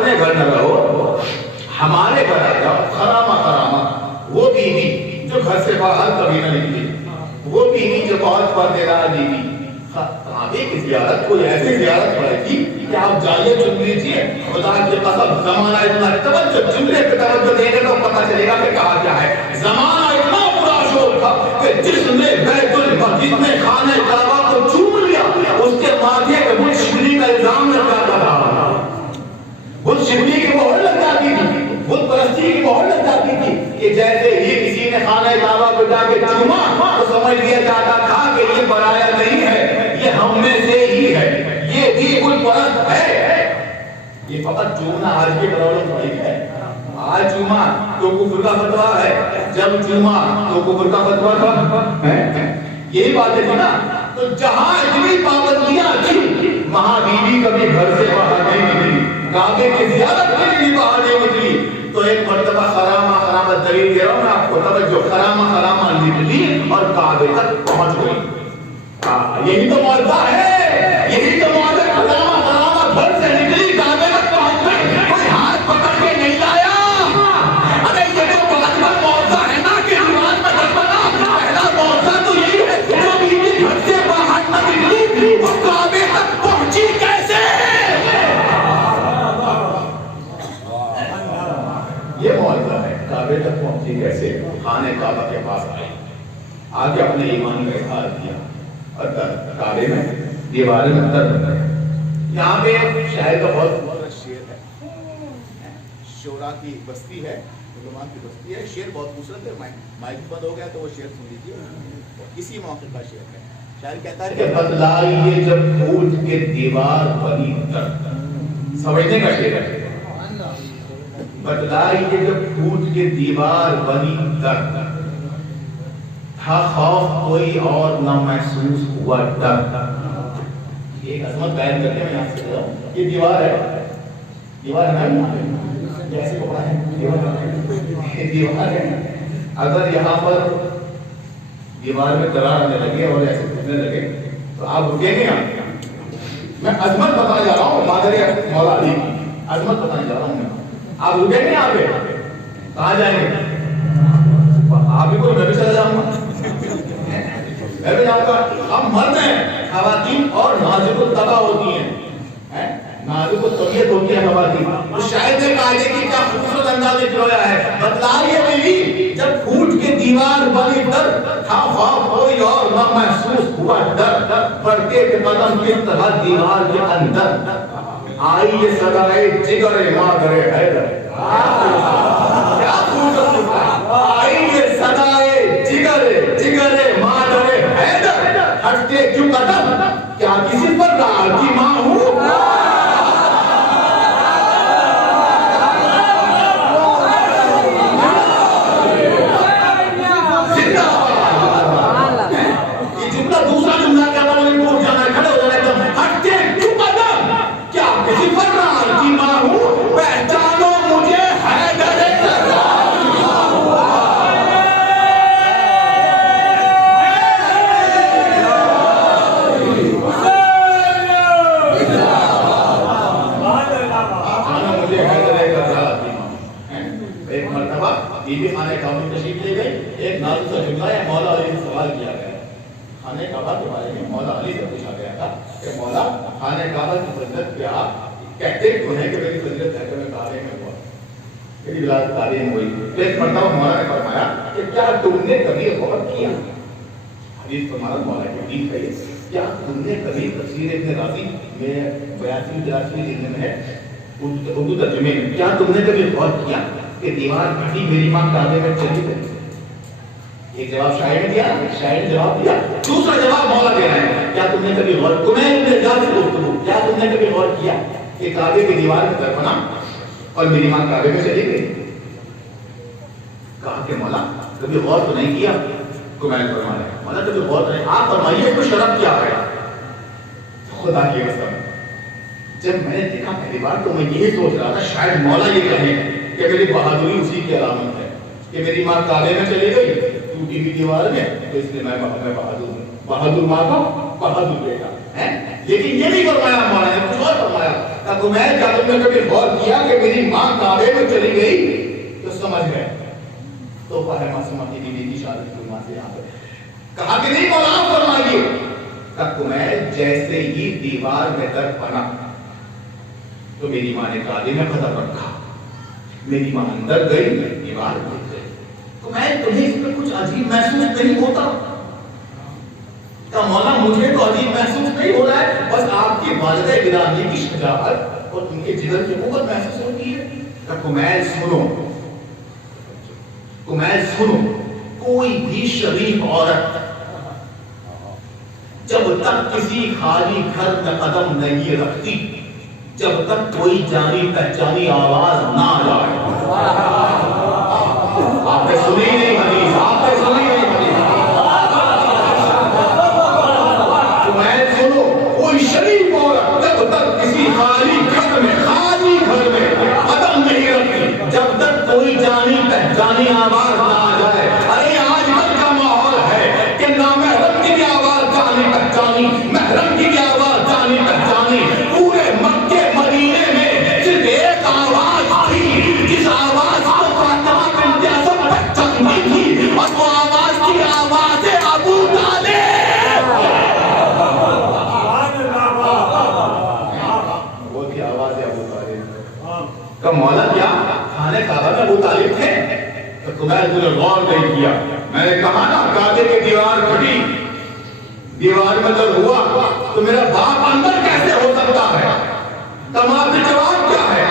اپنے گھر نہ رہو، ہمارے گھر آ جاؤ، خرامہ خرامہ۔ وہ بیوی جو گھر سے باہر کبھی نہ نکلی، وہ بیوی جو بہت پردیدار بیوی، کعبے کی زیارت کوئی ایسی زیارت پڑے گی کہ آپ جائیے چن لیجیے، خدا کی قسم زمانہ اتنا توجہ، جملے پہ توجہ دینے کو پتہ چلے گا کہ کہا کیا ہے۔ زمانہ اتنا برا شور تھا کہ جس نے بیت المقدس میں خانہ کعبہ کو چوم لیا، اس کے ماتھے پہ بت شکنی کا الزام لگ جاتا تھا، بت شکنی کی مہر لگ جاتی تھی، بت پرستی کی مہر لگ جاتی تھی، کہ جیسے ہی کسی نے خانہ کعبہ کو جا کے چوما تو سمجھ لیا جاتا تھا کہ یہ پرایا نہیں ہے، یہ ہم میں سے ہی ہے، یہ بھی بت پرست ہے۔ یہ فقط چومنا آج کی پرابلم تھوڑی ہے، آج چوما تو کفر کا فتویٰ ہے، جب چوما تو کفر کا فتویٰ تھا، یہی باتیں تھی نا۔ تو جہاں اتنی پابندیاں تھی، وہاں بیوی کبھی گھر سے باہر نہیں نکلی، کعبے کی زیارت کے لیے باہر نہیں نکلی۔ تو ایک مرتبہ خرامہ خرامہ دلیل دے رہا ہوں میں آپ کو، توجہ، خرامہ خرامہ نکلی اور کعبے تک پہنچ گئی۔ یہی تو معجزہ ہے، یہی تو معجزہ، خرامہ خرامہ گھر سے نکلی، کعبے تک پہنچ گئی، کوئی ہاتھ پکڑ کے نہیں لایا۔ ارے یہ تو بہت بڑا معجزہ ہے نا کہ ایمان میں دھڑکنا۔ پہلا معجزہ تو یہی ہے، جو بیوی گھر سے باہر نہ نکلی وہ کعبے تک پہنچی کیسے؟ یہ معجزہ ہے، کعبے تک پہنچی کیسے؟ خانہ کعبہ کے پاس آئی، آگے اپنے ایمان کا اظہار کیا اور کعبے میں دیواریں میں در بن گئے۔ یہاں پہ شہر کا بہت بڑا شعر ہے، شورا کی بستی ہے، علماء کی بستی ہے، شعر بہت خوبصورت ہے، مائک بند ہو گیا تو وہ شعر سن لیجیے، اسی موقع کا شعر ہے۔ شاعر کہتا ہے کہ بتلائیے جب پھوٹ کے دیوار بنی در، سمجھنے کا شعر ہے، بتلائیے جب پھوٹ کے دیوار بنی در، تھا خوف کوئی اور نہ محسوس ہوا ڈر۔ ایک عظمت بیان کر کے میں یہاں سے کہہ رہا ہوں، یہ دیوار ہے، دیوار ہے نا، جیسے کپڑا ہے، دیوار ہے۔ اگر یہاں پر دیوار میں درار آنے لگے اور ایسے گھسنے لگے تو آپ رکیں گے؟ میں عظمت بتانے جا رہا ہوں، مادر مولا علی کی عظمت بتانے جا رہا ہوں میں، آپ رکیں گے؟ یہاں پہ کہاں جائیں گے؟ آپ بھی کوئی، میں بھی چلا جاؤں گا، میں بھی جاؤں گا۔ ہم مرد ہیں، خواتین اور نازک الطبع ہوتی ہیں، نازک الطبیعت ہوتی ہے خواتین۔ اس شاعر نے کہا کہ کیا خوبصورت انداز میں پرویا ہے، بتلائیے بیوی جب پھوٹ کے دیوار بنی در، تھا خوف کوئی اور نہ محسوس ہوا ڈر، پڑھتے کے قدم کس طرح دیوار کے اندر، آئی یہ صدائے جگر مادر حیدر۔ کیا خوبصورت ہے، آئی یہ صدائے جگر مادر حیدر، ہٹتے کیوں قدم، کیا کسی پر راہ کی ماں ہوں؟ یہ جملہ دوسرا جملہ کیا بولے، ٹوٹ جانا ہے، کھڑے ہو جانا ہے، ہٹتے کیوں قدم، کیا کسی پر راہ کی ماں ہوں؟ پہچانو مجھے حیدر بی بی خانہ کعبہ تشریف لے گئی۔ ایک نازک سا جملہ ہے، مولا علی سے سوال کیا گیا، خانہ کعبہ کے بارے میں مولا علی سے پوچھا گیا تھا کہ مولا خانہ کعبہ کی فضیلت کیا، آپ کہتے کیوں ہیں کہ میری فضیلت ہے کہ میں کعبے میں ہوا، میری ولادت کعبے میں ہوئی؟ تو ایک مرتبہ مولا نے فرمایا کہ کیا تم نے کبھی غور کیا، حدیث فرمایا مولا کی حدیث ہے، کیا تم نے کبھی تفسیر ابن راضی میں 82 جلد میں ہے اردو ترجمے میں، کیا تم نے کبھی غور کیا کہ دیوار پھٹی میری ماں کعبے میں چلی گئی؟ ایک جواب شاعر نے دیا، شاعر نے جواب دیا، دوسرا جواب مولا دے رہے ہیں، کیا تم نے کبھی غور، کیا تم نے کبھی غور کیا کہ کعبے کی دیوار میں درپنا اور میری ماں کعبے میں چلی گئی؟ کہا کہ مولا کبھی غور تو نہیں کیا، کمائل فرما رہے ہیں مولا کبھی غور نہیں، آپ فرمائیے اس کو شرط کیا ہے؟ خدا کی قسم جب میں نے دیکھا پہلی بار تو میں یہی سوچ رہا تھا شاید مولا یہ کہیں کہ میری بہادری اسی کی علامت ہے کہ میری ماں کعبے میں چلی گئی ٹوٹی ہوئی دیوار میں، تو اس لیے میں بہادر ہوں، بہادر ماں کا بہادر بیٹا ہے۔ لیکن یہ نہیں فرمایا مولا نے، کچھ اور فرمایا، کیا تم نے کبھی غور کیا کہ میری ماں کعبے میں چلی گئی تو سمجھ گئے تو معصومہ کی بیوی کی شادی کی ماں سے یہاں پہ کہا کہ نہیں مولا فرمائیے کمیل جیسے ہی دیوار میں در پنا تو میری ماں نے کعبے میں قدم رکھا، میری ماں اندر گئی، دیوار میں گئی۔ کمیل تمہیں اس میں کچھ عجیب محسوس نہیں ہوتا؟ کہ مولا مجھے تو عجیب محسوس نہیں ہو رہا ہے، بس آپ کی والدہ گرامی کی شجاعت اور ان کے جگر کی قوت محسوس ہوتی ہے۔ کہ کمیل سنو، کوئی بھی شریف عورت جب تک کسی خالی گھر میں قدم نہیں رکھتی، جب تک کوئی جانی پہچانی آواز نہ آ جائے۔ آپ نے سنی نہیں حدیث، آپ نے سنی نہیں حدیث۔ کوئی شریف عورت جب تک کسی خالی گھر میں قدم نہیں رکھتی، جب تک کوئی جانی پہچانی آواز نہ آ جائے۔ ارے آج کل کا ماحول ہے کہ نامحرم کی بھی آواز جانی پہچانی، محرم کی بھی آواز جانی پہچانی۔ پورے مکے مدینے میں صرف ایک آواز تھی جس آواز کو فاطمہ بنت اسد پہچانتی تھی، اور وہ آواز کی آواز ابو طالب۔ کہ مولا کیا خانہ کعبہ میں ابو طالب تھے؟ تو کمیل نے غور نہیں کیا۔ میں نے کہا نا کعبے کی دیوار پھٹی، دیوار میں در ہوا تو میرا باپ اندر کیسے ہو سکتا ہے؟ تمام جواب کیا ہے؟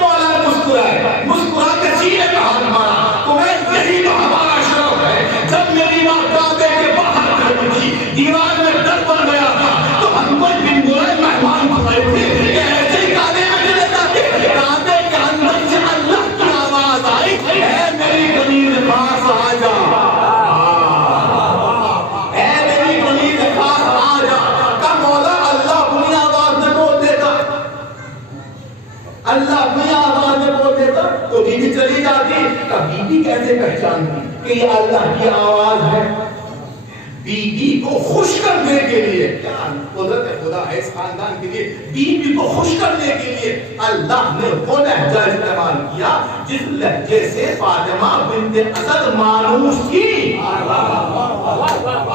مولا مسکرائے، مسکرا کے سینے پہ ہاتھ مارا۔ کمیل یہی تو ہمارا شوق ہے۔ جب میری ماں کعبے کے باہر کھڑی تھی، دیوار میں در بن گیا تھا، تو ہم کو بن برے مہمان بھائے تھے کہ ایسے ہی کعبے میں چلے جاتے۔ کعبے کے اندر سے اللہ کی آواز آئی، اے میری کنیز خاص آ جا، اے میری کنیز خاص آ جا۔ کہ مولا اللہ اپنی آواز میں بول دیتا، اللہ اپنی آواز میں بول دیتا تو بیوی چلی جاتی۔ کہ بیوی کیسے پہچانتی کہ یہ اللہ کی آواز ہے؟ بیوی کو خوش کرنے کے لیے، کیا قدرت خدا ہے اس خاندان کے لیے، بیوی کو خوش کرنے کے لیے اللہ نے وہ لہجہ استعمال کیا جس لہجے سے فاطمہ بنت اسد مانوس تھی۔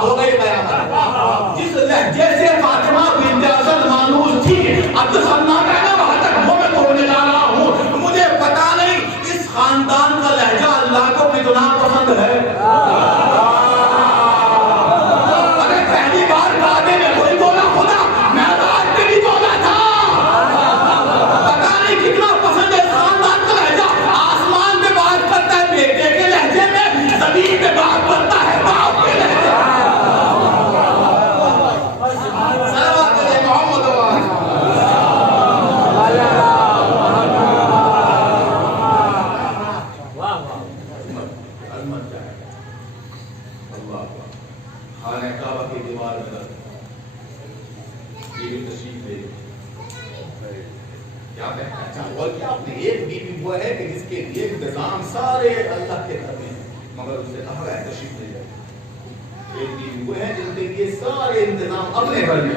ہو گئی قیامت۔ جس لہجے سے فاطمہ بنت اسد مانوس تھی۔ اب تو سناٹا ہے نا، وہاں تک وہ میں بولنے جا رہا ہوں۔ مجھے پتا نہیں اس خاندان کا لہجہ اللہ کو کتنا پسند ہے۔ سارے اللہ کے گھر میں، مگر اس سے کہا ہے تشریف لے جائے۔ ایک دن وہ ہیں جن کے لیے سارے انتظام اپنے گھر میں،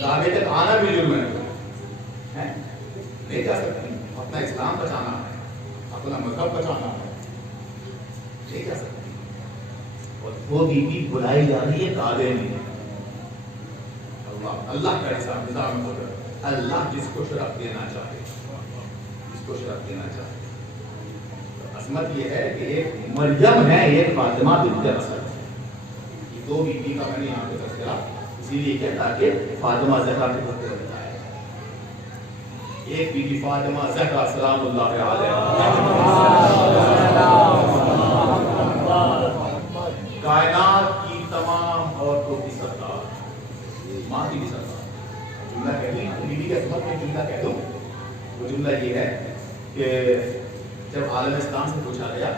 کعبے تک آنا بھی جرم ہے، نہیں جا سکتی۔ اپنا اسلام بچانا ہے، اپنا مذہب بچانا ہے، نہیں جا سکتی۔ اور وہ بیوی بلائی جا رہی ہے کعبے میں۔ اللہ کا نظام ہوگا، اللہ جس کو شرف دینا چاہے، جس کو شرف دینا چاہے۔ عظمت یہ ہے کہ ایک مریم ہے، ایک فاطمہ بنت اسد، یہ دو بیوی کا میں نے یہاں پہ تذکرہ اسی لیے کیا تاکہ فاطمہ زہرا کے بارے میں بتایا۔ ایک بیوی فاطمہ زہرا سلام اللہ علیہا، کائنات کی تمام عورتوں کی سردار، ماں کی بھی سردار۔ جملہ کہہ دوں بیوی کی عظمت میں جملہ کہہ دوں، وہ جملہ یہ ہے کہ جب عالم اسلام سے پوچھا گیا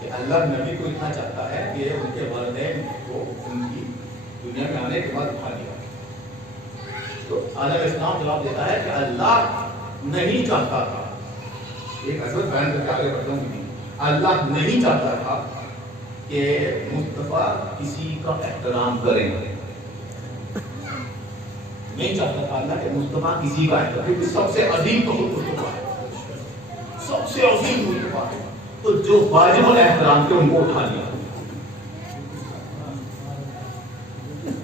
کہ اللہ نبی کو اتنا چاہتا ہے کہ ان کے والدین کو ان کی دنیا میں آنے کے بعد اٹھا دیا، تو عالم اسلام جواب دیتا ہے کہ اللہ نہیں چاہتا تھا، ایک حضرت بیان کر کے آگے بڑھتا ہوں، اللہ نہیں چاہتا تھا کہ مصطفیٰ کسی کا احترام کریں، نہیں چاہتا تھا اللہ کہ مصطفیٰ کسی کا ہے، کیونکہ سب سے عظیم تو خود مصطفیٰ ہے، سب سے عظیم مصطفیٰ ہے، تو جو واجب الاحترام تھے ان کو اٹھا لیا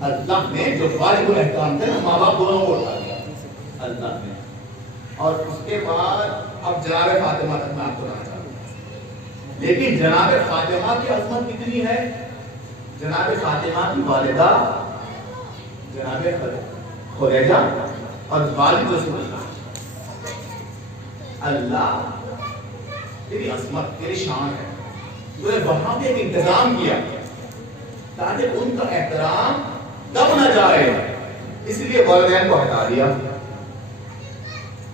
اللہ نے، جو واجب الاحترام تھے نا ماں باپ دونوں کو اٹھا لیا اللہ نے. اور اس کے بعد اب جناب فاطمہ تک میں آپ کو بتانا چاہتا ہوں. لیکن جناب فاطمہ کی عظمت کتنی ہے؟ جناب فاطمہ کی والدہ جناب خدیجہ اور والد رسول اللہ تیری عظمت تیری شان ہے، تو نے وہاں پہ ایک انتظام کیا تاکہ ان کا احترام دب نہ جائے، اس لیے والدین کو ہٹا دیا.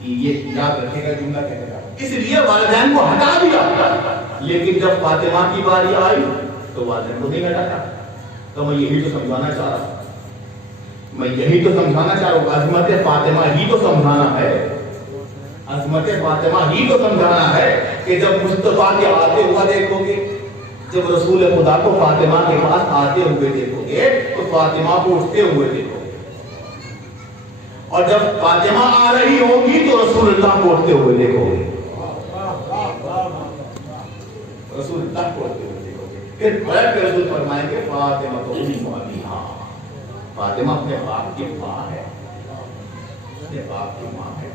یہ یاد رکھے گا جملہ کہنے کا، اس لیے والدین کو ہٹا دیا. لیکن جب فاطمہ کی باری آئی تو والدین کو نہیں ہٹایا. تو میں یہی تو سمجھانا چاہ رہا ہوں، میں یہی تو سمجھانا چاہ رہا ہوں، عظمت فاطمہ ہی تو سمجھانا ہے، عظمت فاطمہ ہی تو سمجھانا ہے کہ جب مصطفیٰ کے آتے ہوا دیکھو گے، جب رسول خدا کو فاطمہ کے پاس آتے ہوئے دیکھو گے تو فاطمہ کو اٹھتے ہوئے دیکھو گے، اور جب فاطمہ آ رہی ہوگی تو رسول اللہ کو اٹھتے ہوئے دیکھو گے، رسول اللہ کو اٹھتے ہوئے دیکھو گے. پھر بڑے رسول فرمائیں گے فاطمہ تو ہاں فاطمہ اپنے باپ کی ماں ہے، اپنے باپ کی ماں ہے.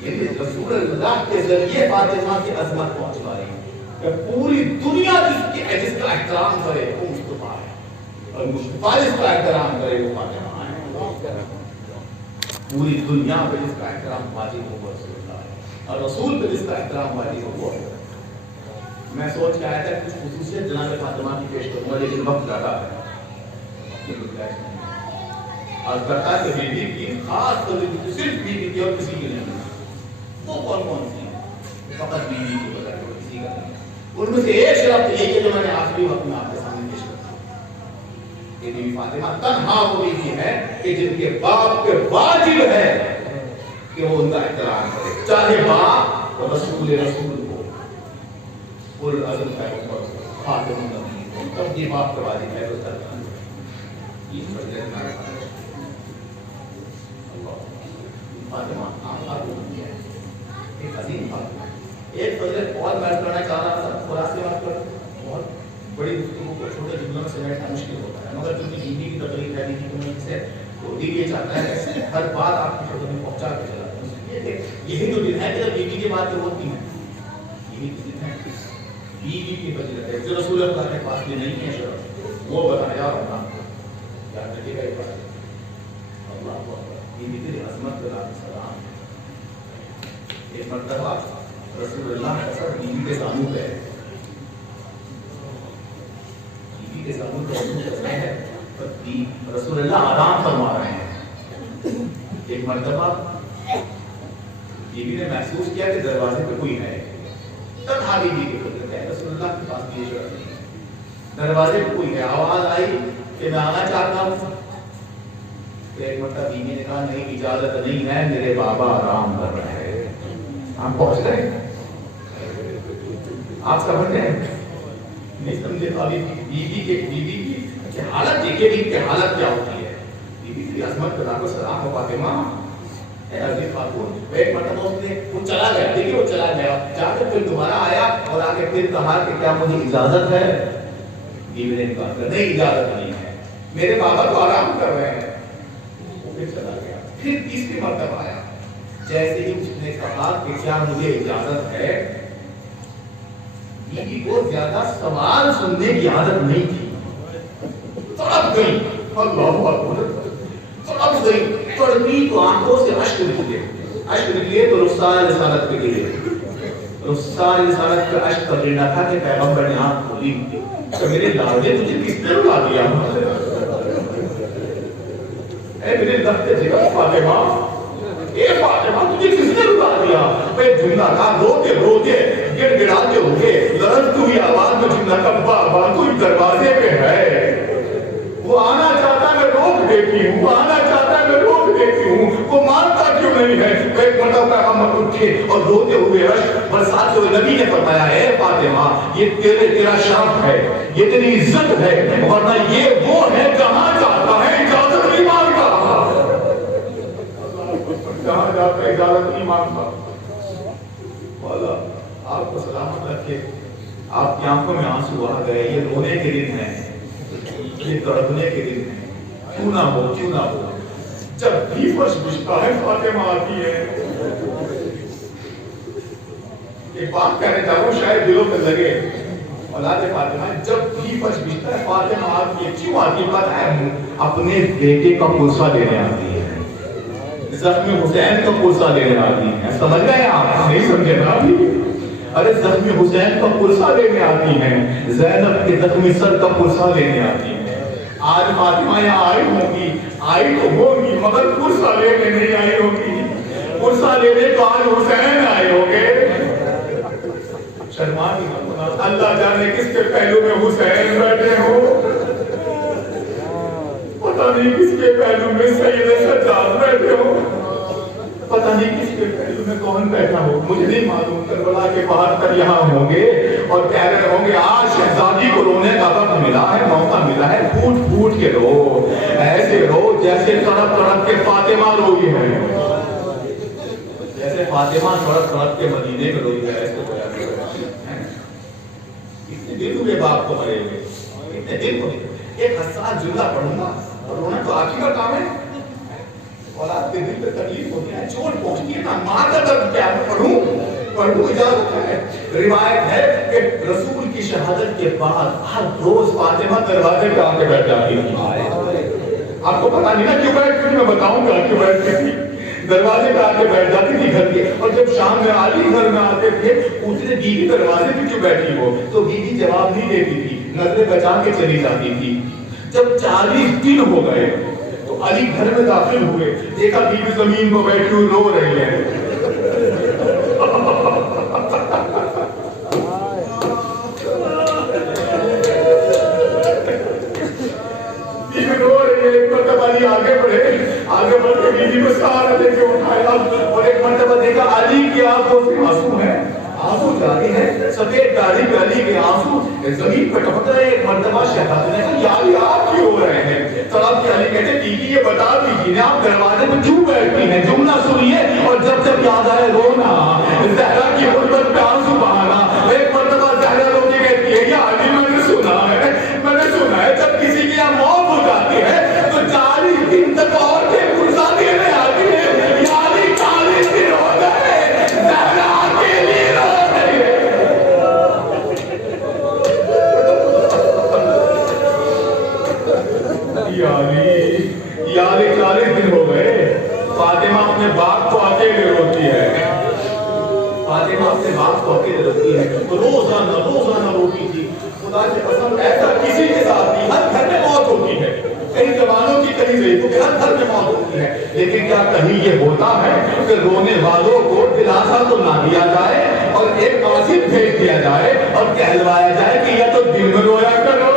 یعنی رسول اللہ کے ذریعے فاطمہ کی عظمت پہنچا رہی ہے کہ پوری دنیا جس کا احترام کرے وہ مصطفیٰ ہے، اور مصطفیٰ جس کا احترام کرے وہ فاطمہ ہے. پوری دنیا پہ جس کا احترام واجب ہو وہ رسول اللہ ہے، اور رسول پہ جس کا احترام واجب ہو وہ ہے. میں سوچ کے آیا تھا کچھ خصوصیت جناب فاطمہ کی پیش کروں گا، لیکن وقت زیادہ ہے. اور بتا کہ بیوی کی خاص صرف بیوی کی اور کسی کی نہیں، وہ کون سی ہے؟ فقط بیوی کی وجہ سے، کسی کا نہیں. ان میں سے ایک شرط یہ ہے جو میں نے آخری وقت میں آپ کے سامنے پیش کرتا ہوں کہ بیوی فاطمہ تنہا وہ بیوی ہے کہ جن کے باپ پہ واجب ہے کہ وہ ان کا احترام کرے، چاہے باپ رسول ہو، اولو العزم پیغمبر خاتم النبیین، تب یہ باپ کا واجب ہے تو کرنا. فاطمہ ایک عظیم فاطمہ. ایک فضیلت اور بیان کرنا چاہ رہا تھا، خلاصے بات کر، بہت بڑی گفتگو کو چھوٹے جملوں میں سمیٹنا مشکل ہوتا ہے، مگر چونکہ بیوی کی تکلیف ہے، بیوی کی محنت سے تو دل یہ چاہتا ہے ہر بات آپ کی خدمت میں پہنچا کے چلا جائے. یہی تو دن ہے کہ جب بیوی کی باتیں ہوتی ہیں، یہی تو دن ہے بیوی کی فضیلت ہے جو رسول اللہ کے پاس بھی نہیں ہے شرف، وہ بتایا اور کام یاد رکھیے گا. یہ بات اللہ اکبر، بیوی کی عظمت کا سلام. ایک مرتبہ رسول اللہ کا سر بیوی کے سامنے پہ ہے، بیوی کے سامنے پہ ہے، رسول اللہ آرام فرما رہے ہیں. ایک مرتبہ بیوی نے محسوس کیا کہ دروازے پہ کوئی ہے، تنہا بیوی کی خدمت ہے، رسول اللہ کے پاس بھی شرط نہیں، دروازے پہ کوئی ہے. آواز آئی کہ میں آنا چاہتا ہوں. ایک مرتبہ بیوی نے کہا نہیں اجازت نہیں ہے، میرے بابا آرام کر رہے ہیں. آپ پہنچ گئے، آپ سمجھ رہے ہیں نہیں سمجھے. ابھی بیوی کی حالت دیکھیے، بیوی کی حالت کیا ہوتی ہے. بیوی کی عظمت خدا کو سلام ہو فاطمہ اے عزیز خاتون. ایک مرتبہ اس نے وہ چلا گیا، دیکھیے وہ چلا گیا، جا کے پھر دوبارہ آیا اور آگے پھر کہا کہ کیا مجھے اجازت ہے؟ بیوی نے کہا نہیں اجازت نہیں ہے، میرے بابا تو آرام کر رہے ہیں. وہ پھر چلا گیا. پھر تیسری مرتبہ آیا، جیسے ہی اس نے کہا کہ کیا مجھے اجازت ہے، بیوی کو زیادہ سوال سننے کی عادت نہیں تھی، تڑپ گئی. اللہ اکبر، تڑپ گئی. تڑپی تو آنکھوں سے اشک نکلے تو رخسار رسالت پہ گرے. رخسار رسالت پہ اشک پر گرنا تھا کہ پیغمبر نے آنکھ کھولی کہ میرے لالے تجھے کس نے رلا دیا؟ اے میرے لفظ جگہ فاطمہ، اے فاطمہ تجھے کس نے رلا دیا؟ میں جملہ کا روتے روتے گر گراتے ہوئے لرزتی ہوئی آواز میں جملہ کا بابا کوئی دروازے پہ ہے، وہ آنا چاہتا ہے میں روک دیتی ہوں، وہ آنا چاہتا ہے میں روک دیتی ہوں، وہ مانتا کیوں نہیں ہے؟ ایک مرتبہ پیغمبر اٹھے اور روتے ہوئے اشک برساتے ہوئے نبی نے فرمایا اے فاطمہ یہ تیرا شرف ہے، یہ تیری عزت ہے، ورنہ یہ وہ ہے جہاں جاتا ہے اجازت نہیں مانگتا. جہاں جاتا اجازت نہیں مانگتا. مولا آپ کو سلامت رکھے. آپ کی آنکھوں میں آنسو آ گئے. یہ رونے کے دن ہیں, یہ تڑپنے کے دن ہیں. کیوں نہ ہو, کیوں نہ ہو. جب بھی فرش بجھتا ہے فاطمہ آتی ہے. ایک بات کہنے چاہوں شاید دلوں پہ لگے. اولاد فاطمہ جب بھی فرش بجھتا ہے فاطمہ آتی ہے. کیوں آتی ہے پتہ ہے؟ اپنے بیٹے کا پرسہ لینے آتی ہے. زخمی حسین کا پرسہ لینے آتی ہے. سمجھ گئے آپ؟ نہیں سمجھے نا ابھی؟ ارے زخمی حسین کا پرسہ لینے آتی ہیں. زینب کے زخمی سر کا پرسہ لینے آتی ہیں. آج فاطمہ یہاں آئی تو ہوگی مگر پرسہ لینے نہیں آئی ہوگی. پرسہ لینے تو آج حسین آئے ہوگے. شرمانی اللہ جانے کس کے پہلو میں حسین بیٹھے ہو. پتہ نہیں کس کے پہلو میں سید سجاد بیٹھے ہو. پتہ نہیں کس کے پہلو میں کون بیٹھا ہو. مجھے نہیں معلوم. کربلا کے پہاڑ پر یہاں ہوں گے اور کہہ رہے ہوں گے آج شہزادی کو رونے کا وقت ملا ہے, موقع ملا ہے. پھوٹ پھوٹ کے رو, ایسے رو جیسے تڑپ تڑپ کے فاطمہ روئی ہے. جیسے فاطمہ تڑپ تڑپ کے مدینے میں روئی ہے. ایسے کتنے دن ہوئے باپ کو مرے ہوئے, کتنے دن ہوئے. ایک حساس جملہ پڑھوں گا اور رونا تو آپ ہی کا کام ہے. اولاد کے دل پہ تکلیف ہوتی ہے, چوٹ پہنچتی ہے نا. ماں کا درد کیا ہے؟ پڑھوں اجازت ہے. روایت ہے کہ رسول کی شہادت کے بعد ہر روز فاطمہ دروازے پہ آ کے بیٹھ جاتی تھی. آپ کو پتا نہیں نا کیوں بیٹھتی تھی, میں بتاؤں گا کیوں بیٹھتی تھی. دروازے پہ آ کے بیٹھ جاتی تھی گھر کے. اور جب شام میں علی گھر میں آتے تھے پوچھتے بیوی دروازے پہ کیوں بیٹھی ہو, تو بیوی جواب نہیں دیتی تھی, نظریں بچا کے چلی جاتی تھی. جب 40 دن ہو گئے تو علی گھر میں داخل ہوئے, دیکھا بیوی زمین کو بیٹھی ہوئی رو رہی ہے. بیوی رو رہی ہے. ایک مرتبہ علی آگے بڑھ کے بیوی کو سہارا دے کے اٹھایا اور ایک مرتبہ دیکھا علی کی آنکھوں سے آنسو ہے, آنسو جاری ہے. سفید داڑھی پہ علی کے آنسو زمین پہ ٹپک رہے. ایک مرتبہ شہزادے نے کہا یا آپ کیوں ہو رہے ہیں؟ تڑپ کے علی کہتے بیوی یہ بتا دیجیے آپ دروازے پہ کیوں بیٹھتی ہیں؟ جملہ سنیے اور جب جب یاد آئے رونا, زہرا کی غربت پہ آنسو بہانا. ایک مرتبہ زہرا رو کے کہتی ہے یا علی میں نے سنا ہے جب کسی کی یہاں موت ہو جاتی ہے تو 40 دن تک عورتیں پرسہ دینے آتی ہیں. یا علی 40 دن ہو گئے زہرا اکیلی رو رہی ہے. یا علی 40 دن ہو گئے. فاطمہ اپنے باپ کو اکیلے روتی ہے. فاطمہ اپنے باپ کو اکیلے روتی ہے. روزانہ روتی تھی. خدا کی قسم ایسا کسی کے ساتھ نہیں. ہر گھر میں موت ہوتی ہے, کئی جوانوں کی کہیں ضعیفوں کی, ہر گھر میں موت ہوتی ہے. لیکن کیا کہیں یہ ہوتا ہے کہ رونے والوں کو دلاسا تو نہ دیا جائے اور ایک قاصد بھیج دیا جائے اور کہلوایا جائے کہ یا تو دن میں رویا کرو.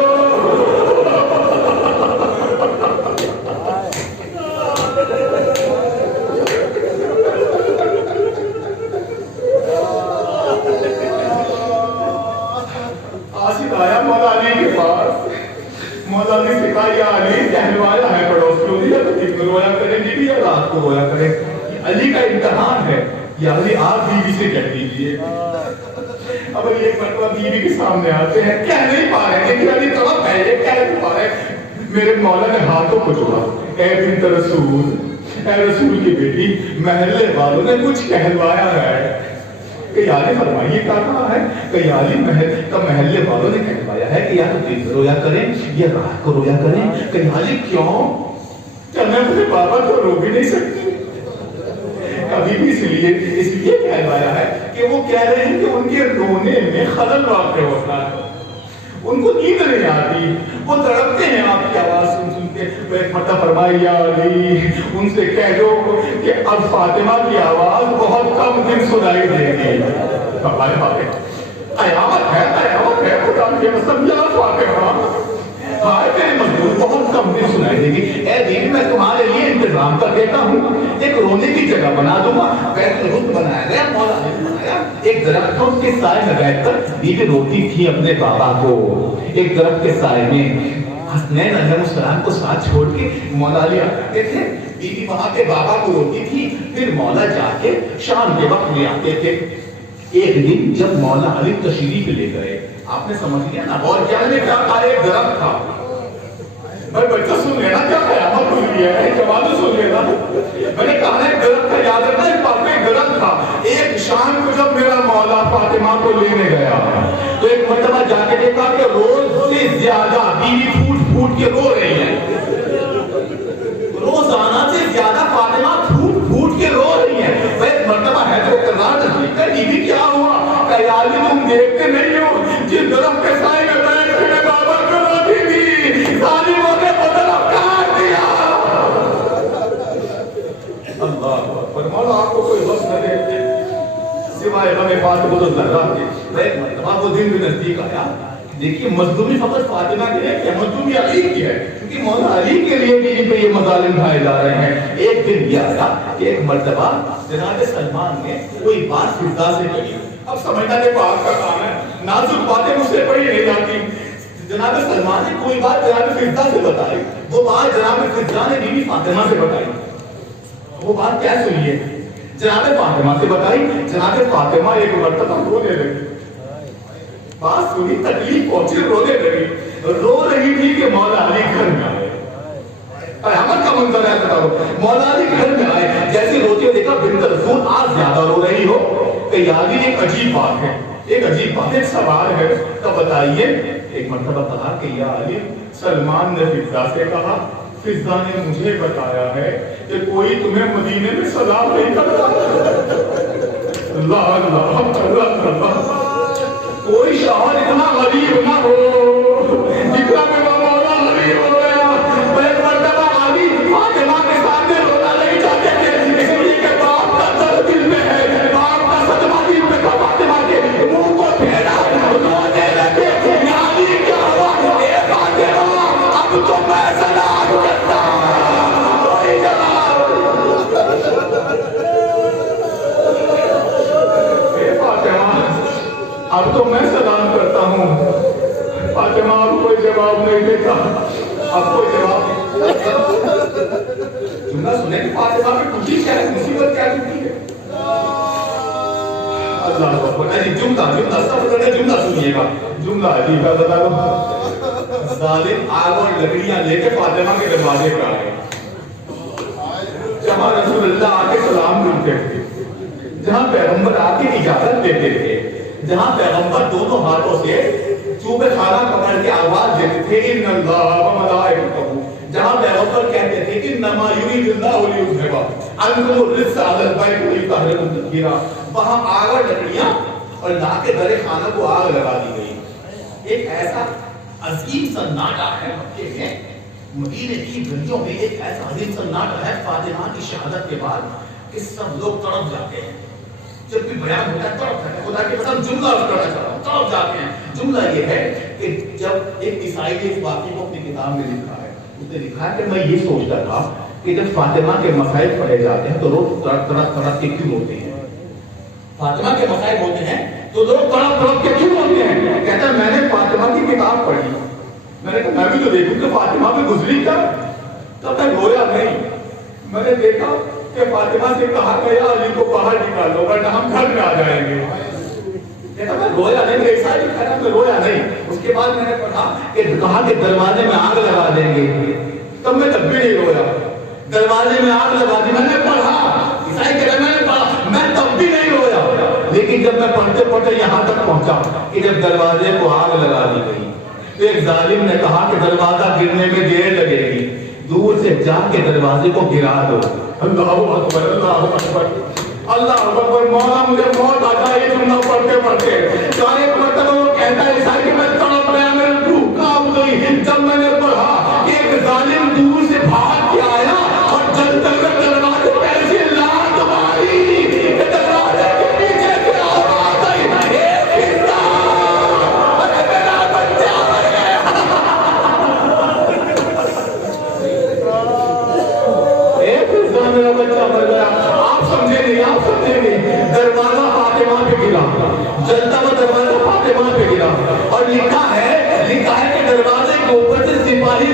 آیا مولا علی کے پاس. مولا علی سے کہا یا علی کہلوایا ہے پڑوسیوں نے, یا تو دن میں رویا کریں گے یا رات کو رویا کریں. علی کا امتحان ہے. یا علی آپ بیوی سے کہہ دیجیے. اب ایک مرتبہ بیوی کے سامنے آتے ہیں, کہہ نہیں پا رہے ہیں کہ علی طرف ہے, یہ کہہ نہیں پا رہے. میرے مولا نے ہاتھوں کو جوڑا, اے بنت رسول, اے رسول کی بیٹی, محلے والوں نے کچھ کہلوایا ہے. کہ علی فرمائیے کیا کہا ہے؟ کہ علی محلے والوں نے کہلوایا ہے کہ یا تو دن رویا کریں یا رات کو رویا کریں. کہ علی کیوں؟ کیا میں اپنے بابا کو رو بھی نہیں سکتی؟ کبھی بھی اس لیے کہلوایا ہے کہ وہ کہہ رہے ہیں کہ ان کے رونے میں خلل واقع ہوتا ہے, ان کو نیند نہیں آتی, وہ تڑپتے ہیں آپ کی آواز سن کے. ایک مرتبہ فرمایا یا علی ان سے کہہ دو کہ اب فاطمہ کی آواز بہت کم دن سنائی دے گی. قیامت ہے خدا کی قسم یا فاطمہ, ہائے تیرے مزدور بہت کم دن سنائی دے گی. اے بیوی میں تمہارے لیے انتظام کر دیتا ہوں, ایک رونے کی جگہ بنا دوں گا. بیت الرد بنایا گیا, مولا نے بنایا. ایک درخت اس کے سائے میں بیٹھ کر بیوی روتی تھی اپنے بابا کو. ایک درخت کے سائے میں حسنین علیہ السلام کو ساتھ چھوڑ کے مولا علی آتے تھے، بیوی وہاں پہ بابا کو روتی تھی، پھر مولا جا کے شام کے وقت لے آتے تھے۔ ایک دن جب مولا علی تشریف لے گئے، آپ نے سمجھ لیا نا، اور کیا نے کیا کہا، ایک درخت تھا، بھائی بچہ سن لینا، کیا قیامت ہو رہی ہے، جواب سن لینا، میں نے کہا ایک درخت تھا، یاد رکھنا ایک پاس میں ایک درخت تھا۔ ایک شام کو جب میرا مولا فاطمہ کو لینے گیا تو ایک مرتبہ جا کے دیکھا کہ روز سے زیادہ بیوی پھوٹ پھوٹ کے رو رہی ہے، روزانہ سے زیادہ فاطمہ پھوٹ پھوٹ کے رو رہی ہے۔ ایک مرتبہ حیدر کرار تشریف کا بیوی کیا ہوا، کہ یا علی تم دیکھتے نہیں ہو جس درخت کے سائے میں بیٹھ کے بابا کو روتی تھی، ظالموں نے وہ درخت کاٹ دیا۔ اللہ اکبر، مولا آپ کو کوئی بس نہ دے سوائے غم فاطمہ الزہرا کے۔ ایک مرتبہ وہ دن بھی نزدیک آیا، دیکھیے مظلومی فقط فاطمہ کے لیے کیا، مظلومی علی کی ہے، کیونکہ مولا علی کے لیے بھی ان پہ یہ مظالم ڈھائے جا رہے ہیں۔ ایک دن یہ آیا کہ ایک مرتبہ جناب سلمان نے کوئی بات فضا سے کہی، اب سمجھنا دیکھو آپ کا کام ہے، نازک باتیں مجھ سے پڑھی نہیں جاتی۔ جناب سلمان نے کوئی بات جناب فضا سے بتائی، وہ بات جناب فضا نے بیوی فاطمہ سے بتائی۔ وہ بات کیا سنیے، جناب فاطمہ سے بتائی۔ جناب فاطمہ ایک مرتبہ رونے لگی، بات سنی، تکلیف پہنچی، رونے لگی، رو رہی تھی کہ مولا علی گھر میں آئے۔ قیامت کا منظر ہے، بتاؤ مولا علی گھر میں آئے، جیسے روتے ہوئے دیکھا بنت رسول آج زیادہ رو رہی ہو کہ یا علی ایک عجیب بات ہے، ایک عجیب بات ہے، ایک سوال ہے، تو بتائیے۔ ایک مرتبہ کہا کہ یا علی سلمان نے فضا سے کہا، فضا نے مجھے بتایا ہے کہ کوئی تمہیں مدینے میں سلام نہیں کرتا۔ اللہ اللہ اللہ اللہ، کوئی شوہر اتنا غریب نہ ہو جتنا میرا مولا غریب ہو گیا۔ ایک مرتبہ علی فاطمہ کے سامنے رونا نہیں چاہتے تھے، اس لیے کہ باپ کا درد دل میں ہے، باپ کا صدمہ دل میں تھا، فاطمہ کے منہ کو پھیرا رونے لگے، یا علی کیا ہوا، اے فاطمہ اب تو میں سلام کرتا کوئی جواب۔ اے فاطمہ اب تو میں سلام کرتا ہوں، فاطمہ اب کوئی جواب نہیں دیتا، اب کوئی جواب جملہ سنے کہ فاطمہ میں خوشی کیا ہے، مصیبت کیا چھٹی ہے۔ اللہ اکبر، جملہ سب کرنے جملہ سنیے گا، جملہ عجیب ہے، بتا دو۔ ظالم آگ اور لکڑیاں لے کے فاطمہ کے دروازے پر آئے، جہاں رسول اللہ آ کے سلام کرتے تھے، جہاں پیغمبر آ کے اجازت دیتے تھے، جہاں پیغمبر دونوں ہاتھوں سے چوب خانہ پکڑ کے آواز دیتے تھے ان اللہ و ملائکتہ، جہاں پیغمبر کہتے تھے انما یرید اللہ لیذھب عنکم الرجس اہل البیت ویطہرکم تطہیرا، وہاں آگ اور لکڑیاں اور لا کے در خانہ کو آگ لگا دی گئی۔ ایک ایسا عظیم سناٹا ہے مکے میں، مدینے کی گلیوں میں ایک ایسا عظیم سناٹا ہے فاطمہ کی شہادت کے بعد کہ سب لوگ تڑپ جاتے ہیں، جب بھی بیان ہوتا ہے تڑپ جاتے ہیں، خدا کی قسم جملہ کرنا چاہتا ہوں، تڑپ جاتے ہیں۔ جملہ یہ ہے کہ جب ایک عیسائی نے اس واقعے کو اپنی کتاب میں لکھا ہے، اس نے لکھا ہے کہ میں یہ سوچتا تھا کہ جب فاطمہ کے مسائل پڑھے جاتے ہیں تو لوگ تڑپ تڑپ کے کیوں ہوتے ہیں، فاطمہ کے مسائل ہوتے ہیں تو لوگ تڑپ تڑپ کے کیوں ہوتے ہیں۔ کہتا ہے میں نے فاطمہ کی کتاب پڑھی، میں نے کہا میں بھی تو دیکھوں کہ فاطمہ میں گزری کیا، تب میں رویا نہیں، میں نے دیکھا کہ فاطمہ سے کہا گیا علی کو باہر نکالو ورنہ ہم گھر میں آ جائیں گے۔ کہتا میں رویا نہیں، میرے عیسائی کہتا میں رویا نہیں۔ اس کے بعد میں نے پڑھا کہ کہا کہ دروازے میں آگ لگا دیں گے، تب میں تب بھی نہیں رویا۔ دروازے میں آگ لگا دی، میں نے پڑھا، عیسائی کہہ رہے میں نے پڑھا، میں تب بھی نہیں رویا۔ لیکن جب میں پڑھتے پڑھتے یہاں تک پہنچا کہ جب دروازے کو آگ لگا دی گئی تو ایک ظالم نے کہا کہ دروازہ گرنے میں دیر لگے گی، دور سے جا کے دروازے کو گرا دو۔ اللہ اکبر اللہ اکبر اللہ اکبر، مولا مجھے موت آ جائے یہ جملہ پڑھتے پڑھتے۔ تو ایک مرتبہ وہ کہتا ہے عیسائی کہ میں تڑپ گیا، میری روح کانپ گئی جب میں نے پڑھا کہ ایک ظالم دور سے بھاگ کے آیا اور جلتے ہوئے دروازے پہ ایسی لات ماری کہ دروازے کے پیچھے سے آواز آئی، اے فضا ارے میرا بچہ مر گیا۔ اے فضا میرا بچہ مر گیا۔ آپ سمجھے نہیں، آپ سمجھے نہیں، دروازہ فاطمہ پہ گرا، جلتا ہوا دروازہ فاطمہ پہ گرا، اور لکھا ہے کہ دروازے کے اوپر سے سپاہی